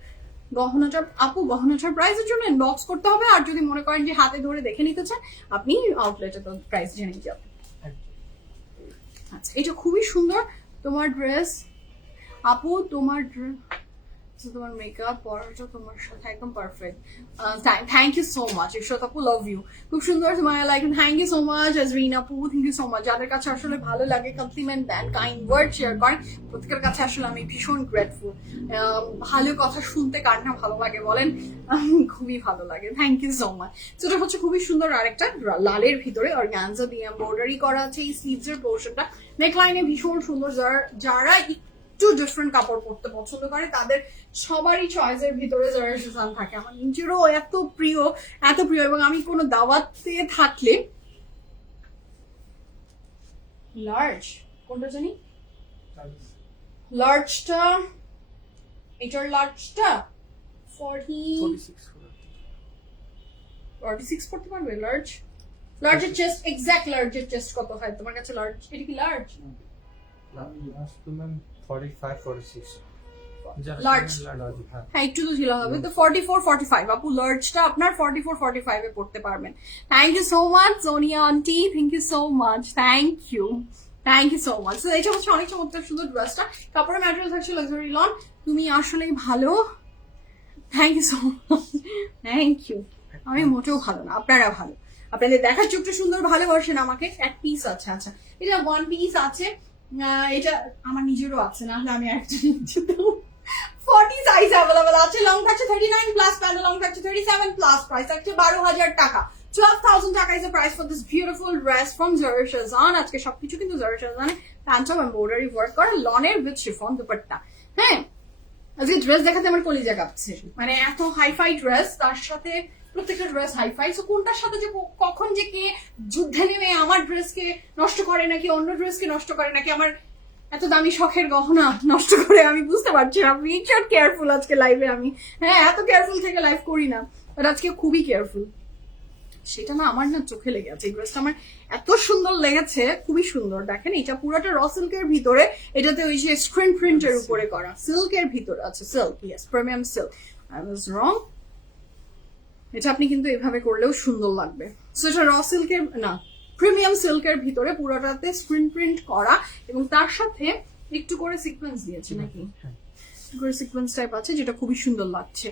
গহনাটার আপু, গহনাটার প্রাইসের জন্য ইনবক্স করতে হবে, আর যদি মনে করেন যে হাতে ধরে দেখে নিতে চান আপনি আউটলেটে তো প্রাইস জেনে যাবেন। আচ্ছা, এটা খুবই সুন্দর তোমার ড্রেস আপু, তোমার তোমার মেকআপ পরাটা তোমার সাথে একদম perfect. Thank you so much Ishrat আপু, লাভ ইউ। খুব সুন্দর তোমার like, thank you so much Azrin আপু, থ্যাংক ইউ সো মাচ। যাদের কাছে আসলে ভালো লাগে, কমপ্লিমেন্ট দেন, কাইন্ড ওয়ার্ড শেয়ার করেন, প্রত্যেকের কাছে আসলে আমি ভীষণ গ্রেটফুল। ভালো কথা শুনতে কার না ভালো লাগে বলেন, খুবই ভালো লাগে। Thank you so much. সেটা হচ্ছে খুবই সুন্দর আরেকটা লালের ভিতরে অর্গানজা দিয়ে এমব্রয়ডারি করা আছে এই স্লিভস এর পোর্শনটা। নেকলাইনে ভীষণ সুন্দর, যারা একটু ডিফারেন্ট কাপড় পরতে পছন্দ করে তাদের সবারই চয়েসের ভিতরে জারা শেরওয়ান থাকে। আমার নিজেরও এত প্রিয়, এত প্রিয়, এবং আমি কোনো দাওয়াতে থাকলে লার্জ, কোনটা জানি লার্জটা, এটার লার্জটা 46 পড়তে পারবে লার্জ। লার্জের চেস্ট, এক্সাক্ট লার্জের চেস্ট কত হয় তোমার কাছে? লার্জ, এটা কি লার্জ? 45 46 লার্জ, হ্যাঁ একটু তো ঢিলা হবে, তো 44 45 আপু লার্জটা আপনার 44 45 এ পড়তে পারবেন। Thank you so much Sonia aunty, thank you so much, thank you so much. তো এটা হচ্ছে অনেক চমৎকার সুন্দর ড্রেসটা। কাপড়ের ম্যাটেরিয়াল থাকছে লাক্সারি লন, তুমি আসলেই ভালো। Thank you so much, thank you. আমি মোটেও ভালো না, আপনারা ভালো, আপনাদের দেখার চোখটা সুন্দর, ভালোবাসেন আমাকে। এক পিস আছে, আচ্ছা এটা ওয়ান পিস আছে, এটা আমার নিজেরও আছে, না হলে আমি একটা 40 সাইজ অ্যাভেলেবল আছে। লং থাকছে 39 প্লাস, প্যান্ট লং থাকছে 37 প্লাস, প্রাইস থাকছে 12,000 টাকা। 12,000 টাকা is the price for this beautiful dress from Zara শেরওয়ান। আজকে সবকিছু কিন্তু জারা শেরওয়ানে প্যান্ট অফ এমব্রয়ডারি ওয়ার্ক করা, লনের উইথ শিফন দুপাট্টা। হ্যাঁ, আজকে ড্রেস দেখাতে আমার কলিজা কাঁপছে, মানে এত হাইফাই ড্রেস, তার সাথে প্রত্যেকটা ড্রেস হাইফাই। সো কোনটার সাথে যে কখন যে কে যুদ্ধে নেমে আমার ড্রেসকে নষ্ট করে নাকি অন্য ড্রেসকে নষ্ট করে নাকি আমার এত দামি শখের গহনা নষ্ট করে, আমি বুঝতে পারছি না। ভীষণ কেয়ারফুল আজকে লাইভে আমি, হ্যাঁ এত কেয়ারফুল থেকে লাইভ করি না, বাট আজকে খুবই কেয়ারফুল। সেটা না আমার না চোখে লেগে আছে, এই ড্রেসটা আমার এত সুন্দর লেগেছে, খুবই সুন্দর। দেখেন এটা পুরোটা র সিল্কের ভিতরে, এটাতে ওই যে স্ক্রিন প্রিন্টের উপরে করা, সিল্কের ভিতরে আছে, silk, yes premium silk, I was wrong. এটা আপনি কিন্তু এভাবে করলেও সুন্দর লাগবে। সো এটা র সিল্কের না, প্রিমিয়াম সিল্কের ভিতরে পুরোটাতে স্ক্রিন প্রিন্ট করা, এবং তার সাথে একটু করে সিকোয়েন্স দিয়েছে নাকি, করে সিকোয়েন্স টাইপ আছে, যেটা খুবই সুন্দর লাগছে।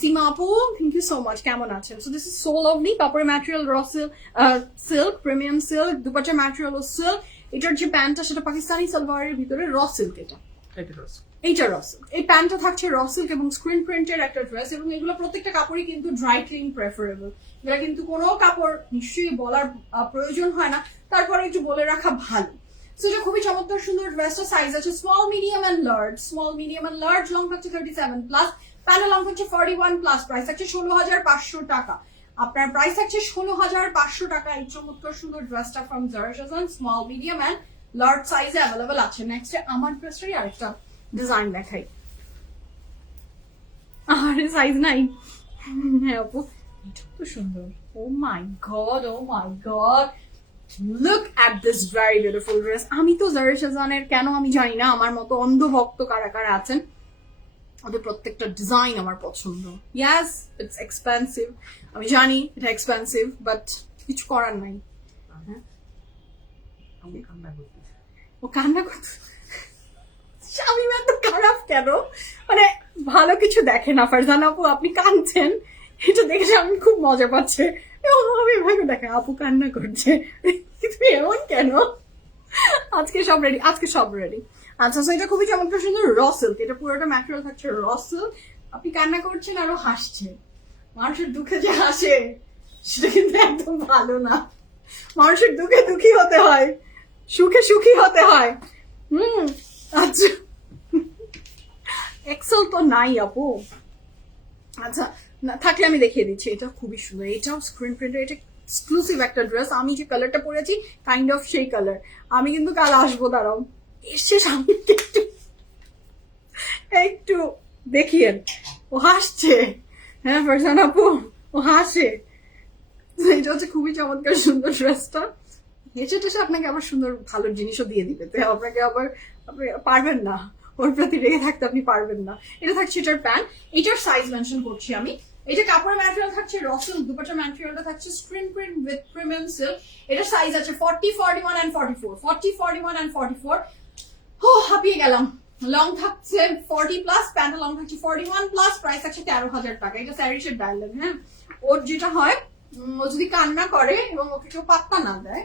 সীমা আপু, থ্যাংক ইউ সো মাচ, কেমন আছেন? So this is so lovely. কাপড়ের material raw silk, premium silk, দুপাট্টার ম্যাটেরিয়াল ও সিল্ক। এটার যে প্যান্টটা সেটা পাকিস্তানি সালোয়ারের ভিতরে র সিল্ক, এইটা র সিল্ক। এই প্যান্টটা থাকছে র সিল্ক এবং স্ক্রিন প্রিন্টের একটা ড্রেস, এবং এগুলো প্রত্যেকটা কাপড়ই কিন্তু ড্রাই ক্লিন প্রেফারেবল। এটা কিন্তু কোনো কাপড় নিশ্চয়ই বলার প্রয়োজন হয় না, তারপরে একটু বলে রাখা ভালো। সো এটা খুবই চমৎকার সুন্দর ড্রেসটা। সাইজ আছে small, medium and large. Small, medium and large, long থাকছে 37 প্লাস, প্যান্ট লং থাকছে 41 প্লাস, প্রাইস থাকছে 16,500 টাকা। আপনার প্রাইস থাকছে 16,500 টাকা। এই চমৎকার সুন্দর ড্রেসটা from Zara Sherwan, small, medium and large সাইজে অ্যাভেলেবল আছে। নেক্সট আমার ড্রেসটারই আরেকটা ডিজাইন দেখাই, আর সাইজ নাই। হ্যাঁ আপু, এটা তো সুন্দর। Oh my god, oh my god, look at this very beautiful dress. আমি তো জারা শেরওয়ানের কেন আমি জানি না, আমার মতো অন্ধ ভক্ত কারা কারা আছেন, ওদের প্রত্যেকটা ডিজাইন আমার পছন্দ। ইয়াস, ইটস এক্সপেন্সিভ, আমি জানি এটা এক্সপেন্সিভ, বাট কিছু করার নাই। ও কান্না করতে, আমি এত খারাপ কেন, মানে ভালো কিছু দেখে না ফারজানা আপু, আপনি কাঁদছেন এটা দেখে আমি খুব মজা পাচ্ছে, আমি এভাবে দেখে আপু কান্না করছে, তুমি এমন কেন? আজকে সব রেডি, আজকে সব রেডি। আচ্ছা, তো এটা খুবই চমৎকার সুন্দর র সিল্ক, এটা পুরোটা ম্যাটেরিয়াল থাকছে র সিল্ক। আপনি কান্না করছেন আরো হাসছেন, মানুষের দুঃখে যে হাসে সেটা কিন্তু একদম ভালো না। মানুষের দুঃখে দুঃখী হতে হয়, সুখে সুখী হতে হয়। আচ্ছা, এক্সেল তো নাই আপু। আচ্ছা, না থাকলে আমি দেখিয়ে দিচ্ছি, এটা খুবই সুন্দর, এটাও স্ক্রিন প্রিন্টের, এটা এক্সক্লুসিভ একটা ড্রেস। আমি যে কালারটা পরেছি কাইন্ড অফ সেই কালার। আমি কিন্তু কাল আসবো, দাঁড়াও এসে সামনে একটু একটু দেখিয়ে। ও হাসছে, হ্যাঁ ফারজানা আপু, ও হাসে। এটা হচ্ছে খুবই চমৎকার সুন্দর ড্রেসটা। হেসে টেসে আপনাকে আবার সুন্দর ভালো জিনিসও দিয়ে দিবে, তো আপনাকে আবার আপনি পারবেন না, ওর প্রতি রেগে থাকতে আপনি পারবেন না। এটা থাকছে এটার প্যান্ট, এটার সাইজ মেনশন করছি আমি। এটা কাপড়ের ম্যাটেরিয়াল থাকছে র সিল্ক, দুপাট্টার ম্যাটেরিয়ালটা থাকছে screen print with premium silk. এটার সাইজ আছে 40, 41 and 44, 40, 41 and 44। ও হাঁপিয়ে গেলাম। লং থাকছে 40 প্লাস, প্যান্ট লং থাকছে 41 প্লাস, প্রাইস আছে 13,000 টাকা। এটা স্যারিশের ডায়লগ। হ্যাঁ, ওর যেটা হয়, ও যদি কান্না করে এবং ওকে কেউ পাত্তা না দেয়,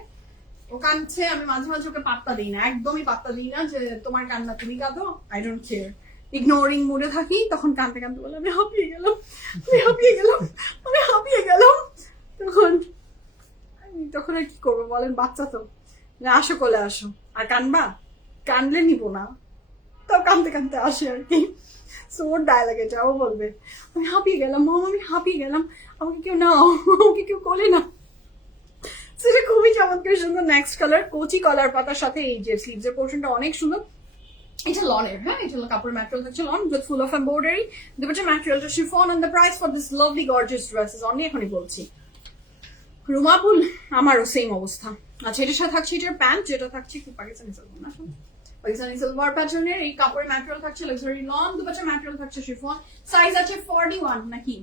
ও কাঁদছে, আমি মাঝে মাঝে ওকে পাত্তা দিই না, একদমই পাত্তা দিই না যে তোমার কান্না তুমি কাঁদো, আই ডোন্ট কেয়ার। ইগনোরিং মুডে থাকি, তখন কাঁদতে কাঁদতে বলে আমি হাঁপিয়ে গেলাম, আমি হাঁপিয়ে গেলাম, আমি হাঁপিয়ে গেলাম। তখন আর কি করবো বলেন, বাচ্চা তো, আসো কোলে আসো, আর কানবা, কানলে নিবো না, তাও কানতে কানতে আসে আর কি। সো ওর ডায়লগ এটা, ও বলবে আমি হাঁপিয়ে গেলাম মম, আমি হাঁপিয়ে গেলাম, আমাকে কেউ নাও, আমাকে কেউ কোলে না। সেটা খুবই চমৎকার সুন্দর। নেক্সট কালার, কোচি কলার পাতার সাথে এই যে স্লিভস এর পোর্শনটা অনেক সুন্দর। এটা লনের, হ্যাঁ, এটা কাপড়ের ম্যাটেরিয়াল থাকছে lawn with full of embroidery. দুপাট্টার ম্যাটেরিয়ালটা chiffon, and the price for this lovely gorgeous dress is only, এখনই বলছি রুমাবুল, আমারও সেম অবস্থা। আচ্ছা, এটার সাথে থাকছে এটার প্যান্ট, যেটা থাকছে একটু পাকিস্তানি সালমান না, পাকিস্তানি সালোয়ার প্যাটার্নের। এই কাপড়ের ম্যাটেরিয়াল থাকছে লাক্সারি লন, দুপাট্টার ম্যাটেরিয়াল থাকছে শিফন। সাইজ আছে 41 নাকি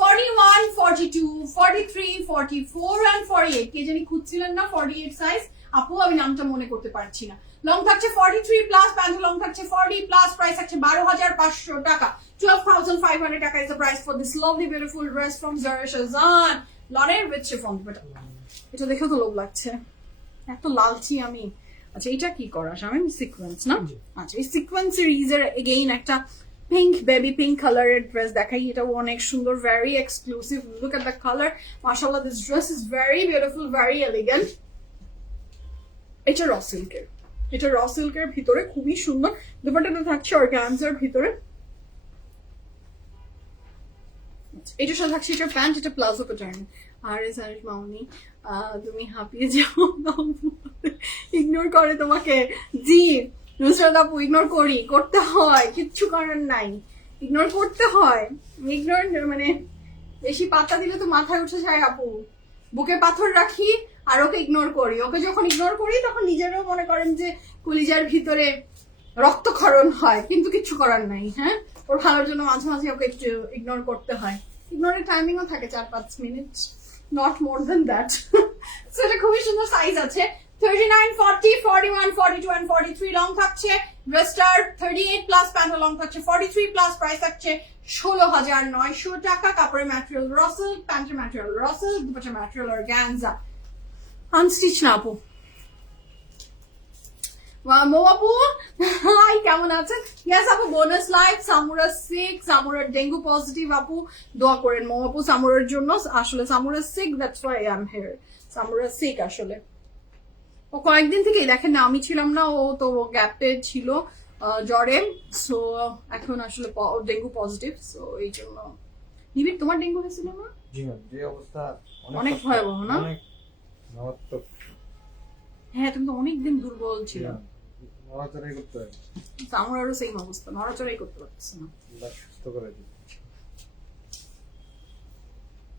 41, 42, 43, 44 and 48। কে জানি খুঁজছিলেন না 48 সাইজ, আপু আমি নামটা মনে করতে পারছি না। লং থাকছে 43 প্লাস, প্যান্ট লং থাকছে 40 প্লাস, প্রাইস থাকছে 12,500 টাকা। 12,500 টাকা is the price for this lovely beautiful dress from Zara Shahjahan লনের উইথ শিফন দুপাট্টা। এটা দেখেও তো লোভ লাগছে, এত লালচি আমি। আচ্ছা, এটা কি করা আমি সিকোয়েন্স না? আচ্ছা, এই সিকোয়েন্স সিরিজের এগেইন একটা পিঙ্ক, বেবি পিঙ্ক কালারের ড্রেস দেখাই। এটাও অনেক সুন্দর, very exclusive. Look at the colour, মাশাআল্লাহ, this dress is very beautiful, very elegant. এটা র সিল্কের, এটা র সিল্কের ভিতরে খুবই সুন্দর। দুপাট্টাটা থাকছে অর্গানজার ভিতরে। এটার সাথে থাকছে এটার প্যান্ট, এটা প্লাজো প্যাটার্ন। আরে সারিস মাউনি, তুমি হাঁপিয়ে যাও, ইগনোর করে তোমাকে। জি নুসরাত আপু, ইগনোর করি, করতে হয়, কিচ্ছু করার নাই, ইগনোর করতে হয়। ইগনোর মানে বেশি পাতা দিলে তো মাথায় উঠে যায় আপু। বুকে পাথর রাখি আর ওকে ইগনোর করি। ওকে যখন ইগনোর করি তখন নিজেরও মনে করেন যে কলিজার ভিতরে রক্তক্ষরণ হয়, কিন্তু কিচ্ছু করার নাই। হ্যাঁ, ওর ভালোর জন্য মাঝে মাঝে ওকে একটু ইগনোর করতে হয়। ইগনোরের টাইমিংও থাকে 4-5 minute, not more than that. সেটা খুবই সুন্দর। সাইজ আছে 39, 40, 41, 42 and 43। লং থাকছে ড্রেসটার 38 প্লাস, প্যান্ট লং থাকছে 43 প্লাস, প্রাইস থাকছে 16,900 টাকা। কাপড়ের ম্যাটেরিয়াল রসেল, প্যান্টের ম্যাটেরিয়াল রসেল, দুপাট্টার ম্যাটেরিয়াল অর্গানজা। আনস্টিচ না আপু। মো আপু হাই, কেমন আছেন? ইয়েস আপু, বোনাস লাইফ, সামুরা সিক, সামুরার ডেঙ্গু পজিটিভ আপু, দোয়া করেন মো আপু সামুরার জন্য। আসলে Samura sick, that's why I am here. Samura sick আসলে ও কয়েকদিন থেকেই দেখেন না, আমি ছিলাম না, ও তো গ্যাপে ছিল জ্বরে। সো এখন আসলে ডেঙ্গু পজিটিভ, সো এই জন্য। নিবিড়, তোমার ডেঙ্গু হয়েছিল না? জি ম্যাম, যে অবস্থা অনেক ভয়াবহ না? অনেক মারাত্মক। হ্যাঁ, তুমি তো অনেকদিন দুর্বল ছিল। নড়াচড়াই করতে হয়, আমারও সেম অবস্থা, নড়াচড়াই করতে পারতেছে না, সুস্থ করে দিই।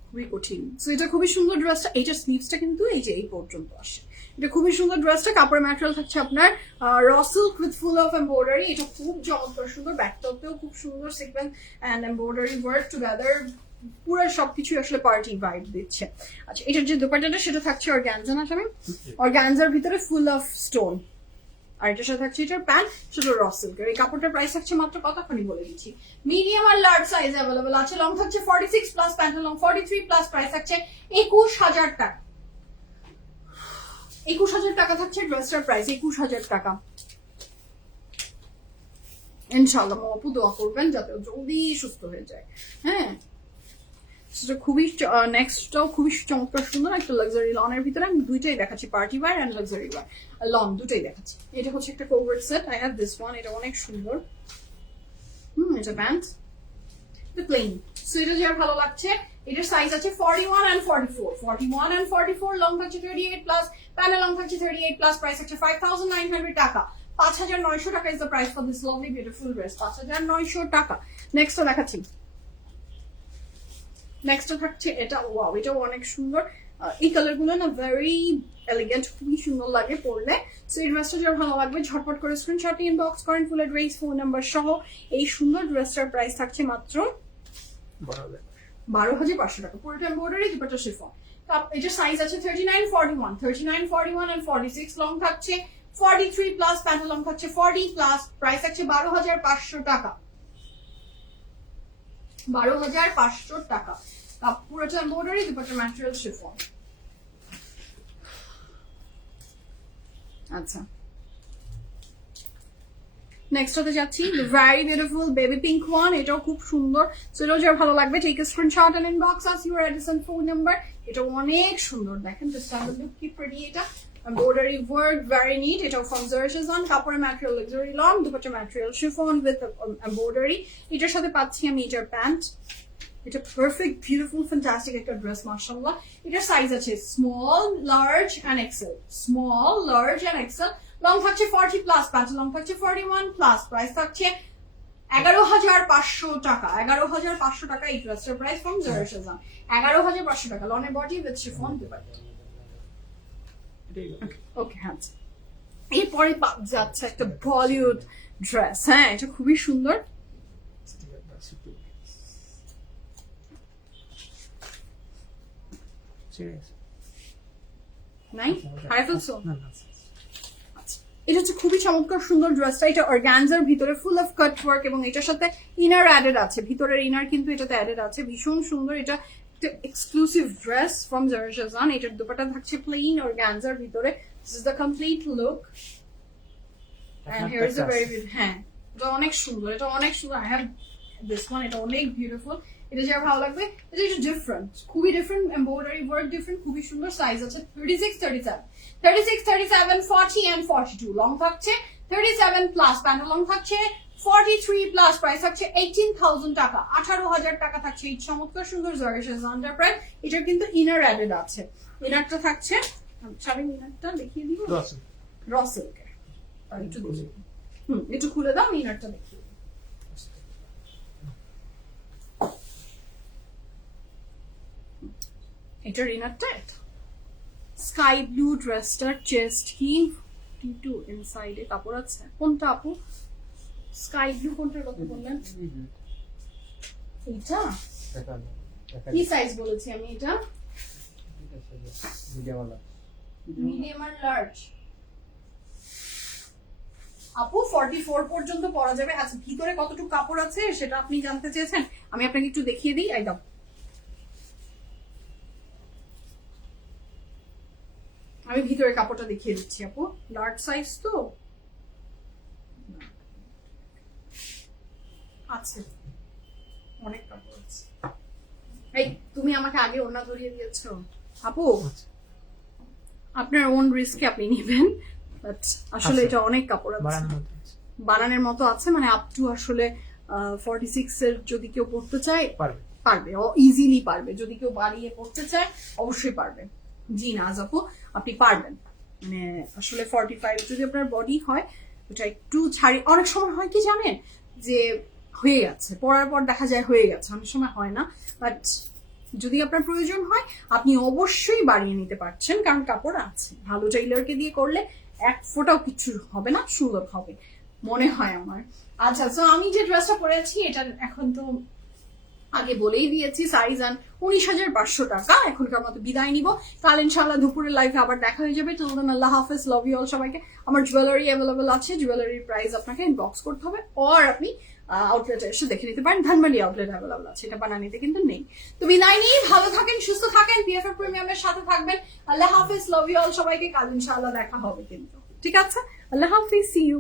খুবই কঠিন। সো এটা খুবই সুন্দর ড্রেসটা। এইটার স্লিভসটা কিন্তু এই যে এই পর্যন্ত আসে। এটা খুবই সুন্দর ড্রেসটা। কাপড়ের ম্যাটেরিয়াল থাকছে আপনার raw silk with full of embroidery. এটা খুব চমৎকার সুন্দর, ব্যাকটপেও খুব সুন্দর sequence and embroidery work together. পুরো সবকিছু আসলে পার্টি ভাইব দিচ্ছে। আচ্ছা, এটার যে দোপাট্টাটা সেটা থাকছে অর্গানজা না স্বামী? অর্গানজার ভিতরে ফুল অফ স্টোন। আর এটার সাথে থাকছে এটার প্যান্ট, সেটা র সিল্কের। এই কাপড়টার প্রাইস থাকছে মাত্র কতক্ষণই বলে দিচ্ছি। মিডিয়াম আর লার্জ সাইজ অ্যাভেলেবল আছে। লং থাকছে 46 plus, pant long 43 plus, price থাকছে 21,000 টাকা। 21,000 টাকা থাকছে ড্রেসটার প্রাইস, 21,000 টাকা। ইনশাআল্লাহ আপু দোয়া করবেন যাতে ও জলদি সুস্থ হয়ে যায়। হ্যাঁ, সেটা খুবই নেক্সটটাও খুবই চমৎকার সুন্দর একটা লাক্সারি লনের ভিতরে। আমি দুইটাই দেখাচ্ছি, party wear and luxury wear lawn দুটোই দেখাচ্ছি। এটা হচ্ছে একটা covert set, I have this one, এটা অনেক সুন্দর। এটা প্যান্ট, এটা প্লেন। সো এটা যার ভালো লাগছে, এটার সাইজ আছে 41 and 44, 41 and 44, লং থাকছে 38 প্লাস, প্যান্ট লং থাকছে 38 প্লাস, প্রাইস হচ্ছে 5,900 টাকা। 5,900 টাকা is the price for this lovely beautiful dress, 5,900 টাকা। নেক্সট দেখাচ্ছি, নেক্সট থাকছে এটা। ওয়াও, এটাও অনেক সুন্দর। এই কালার গুলো না ভেরি এলিগেন্ট, খুবই সুন্দর লাগে পরলে। সো এই ড্রেসটা যার ভালো লাগবে ঝটপট করে স্ক্রিনশট ইনবক্স করেন, ফুল অ্যাড্রেস ফোন নাম্বার সহ। এই সুন্দর ড্রেসটার প্রাইস থাকছে মাত্র 12,500 টাকা। পুরোটা এমব্রয়ডারি, দুপাট্টা শিফন। এটার সাইজ আছে 39, 41, 39, 41 and 46, লং থাকছে 43 প্লাস, প্যান্ট লং থাকছে 40 প্লাস, প্রাইস থাকছে 12,500 টাকা। 12,500 টাকা। পুরোটা এমব্রয়ডারি, দুপাট্টা ম্যাটেরিয়াল শিফন। আচ্ছা, নেক্সট হতে যাচ্ছি very beautiful baby pink one. এটাও খুব সুন্দর। সো এটাও যার ভালো লাগবে take a screenshot and inbox us your address and phone number. এটা অনেক সুন্দর, দেখেন জাস্ট হ্যাভ আ লুক কি প্রিটি। এটা এমব্রয়ডারি ওয়ার্ক, ভেরি নিট। এটাও ফ্রম জারশাজান, কাপড়ের material luxury lawn, dupatta material chiffon with embroidery. এটার সাথে পাচ্ছি আমি এটার প্যান্ট। এটা পারফেক্ট বিউটিফুল ফ্যান্টাস্টিক একটা ড্রেস মাশাআল্লাহ। এটার সাইজ আছে small, large and XL, small, large and XL. Long থাকছে 40 প্লাস, প্যান্ট লং থাকছে 41 প্লাস, প্রাইস থাকছে 11,500 টাকা। 11,500 টাকা এই ড্রেসটার প্রাইস ফ্রম জারশাজান, 11,500 টাকা। লনের বডি উইথ শিফন দুপাট্টা। ওকে, হ্যাঁ। এরপরে যাচ্ছে একটা বলিউড ড্রেস। হ্যাঁ, এটা খুবই সুন্দর। নাই হারাই ফেলছো? এটা হচ্ছে খুবই চমৎকার সুন্দর ড্রেসটা। এটা অর্গানজার ভিতরে ফুল অফ কাট ওয়ার্ক এবং এটার সাথে ইনার অ্যাডেড আছে, ভিতরের ইনার কিন্তু এটাতে অ্যাডেড আছে। ভীষণ সুন্দর, এটা একটা এক্সক্লুসিভ ড্রেস ফ্রম জারশাজান। এটার দুপাট্টা থাকছে প্লেন অর্গানজার ভিতরে। This is the complete look and here is a very beautiful. হ্যাঁ, এটা অনেক সুন্দর, এটা অনেক সুন্দর। আই হ্যাভ দিস ওয়ান, এটা অনেক বিউটিফুল। এটা যার ভালো লাগবে, এটা একটু ডিফারেন্ট, খুবই ডিফারেন্ট, এমব্রয়ডারি ওয়ার্ক ডিফারেন্ট, খুবই সুন্দর। সাইজ আছে 36, 37, 36, 37, 40 and 42, লং থাকছে 37 প্লাস, প্যান্ট লং থাকছে 43 প্লাস, প্রাইস থাকছে 18,000 টাকা। 18,000 টাকা থাকছে এই চমৎকার সুন্দর জারশাজান প্রাইস। এটার কিন্তু ইনার অ্যাডেড আছে। ইনারটা থাকছে, আমি ইনারটা দেখিয়ে দিব, র সিল্কের। একটু খুলে দাও, ইনারটা দেখিয়ে। এটার ইনারটা স্কাই ব্লু, ড্রেসটার চেস্ট কি টিটু ইনসাইডে কাপড় আছে। কোনটা আপু? স্কাই ব্লু কোনটার কথা বললেন? এটা কি সাইজ বলেছি আমি? এটা মিডিয়াম আর লার্জ আপু 44 পর্যন্ত পরা যাবে। আচ্ছা, ভিতরে কতটুকু কাপড় আছে সেটা আপনি জানতে চেয়েছেন, আমি আপনাকে একটু দেখিয়ে দিই। একদম আমি ভিতরে কাপড়টা দেখিয়ে দিচ্ছি আপু। লার্জ সাইজ তো আছে, অনেক কাপড় আছে। এই তুমি আমাকে আগে ওড়না ধরিয়ে দিয়েছো আপু, আপনার ওন রিস্কে আপনি নেবেন। বাট আসলে এটা অনেক কাপড় আছে, বানানোর মতো আছে, মানে আপ টু আসলে 46 এর যদি কেউ পড়তে চায় পারবে, ইজিলি পারবে। যদি কেউ বাড়িয়ে পড়তে চায় অবশ্যই পারবে। জি না আপু, আপনি পারবেন। মানে আসলে 45 যদি আপনার বডি হয়, ওটা একটু ছাড়ি। অনেক সময় হয় কি জানেন, যে হয়ে গেছে, পরার পর দেখা যায় হয়ে গেছে, অনেক সময় হয় না। বাট যদি আপনার প্রয়োজন হয় আপনি অবশ্যই বাড়িয়ে নিতে পারছেন, কারণ কাপড় আছে। ভালো টেইলারকে দিয়ে করলে এক ফোঁটাও কিছু হবে না, সুন্দর হবে মনে হয় আমার। আচ্ছা, তো আমি যে ড্রেসটা পরেছি এটা এখন তো আগে বলেই দিয়েছি সাইজ আন 19,500 টাকা। এখনকার মতো বিদায় নিব, কাল ইনশাআল্লাহ দুপুরের লাইভে আবার দেখা হয়ে যাবে। টিল দেন আল্লাহ হাফেজ, লাভ ইউ অল সবাইকে। আমার জুয়েলারি অ্যাভেলেবল আছে, জুয়েলারির প্রাইস আপনাকে ইনবক্স করতে হবে, অর আপনি আউটলেটে এসে দেখে নিতে পারেন। ধানমান্ডি আউটলেট অ্যাভেলেবল আছে, এটা বানানিতে কিন্তু নেই। তো বিদায় নিয়ে ভালো থাকেন, সুস্থ থাকেন, বিএফএফ প্রিমিয়ামের সাথে থাকবেন। আল্লাহ হাফেজ, লাভ ইউ অল সবাইকে। কাল ইনশাআল্লাহ দেখা হবে কিন্তু, ঠিক আছে? আল্লাহ হাফেজ, সি ইউ।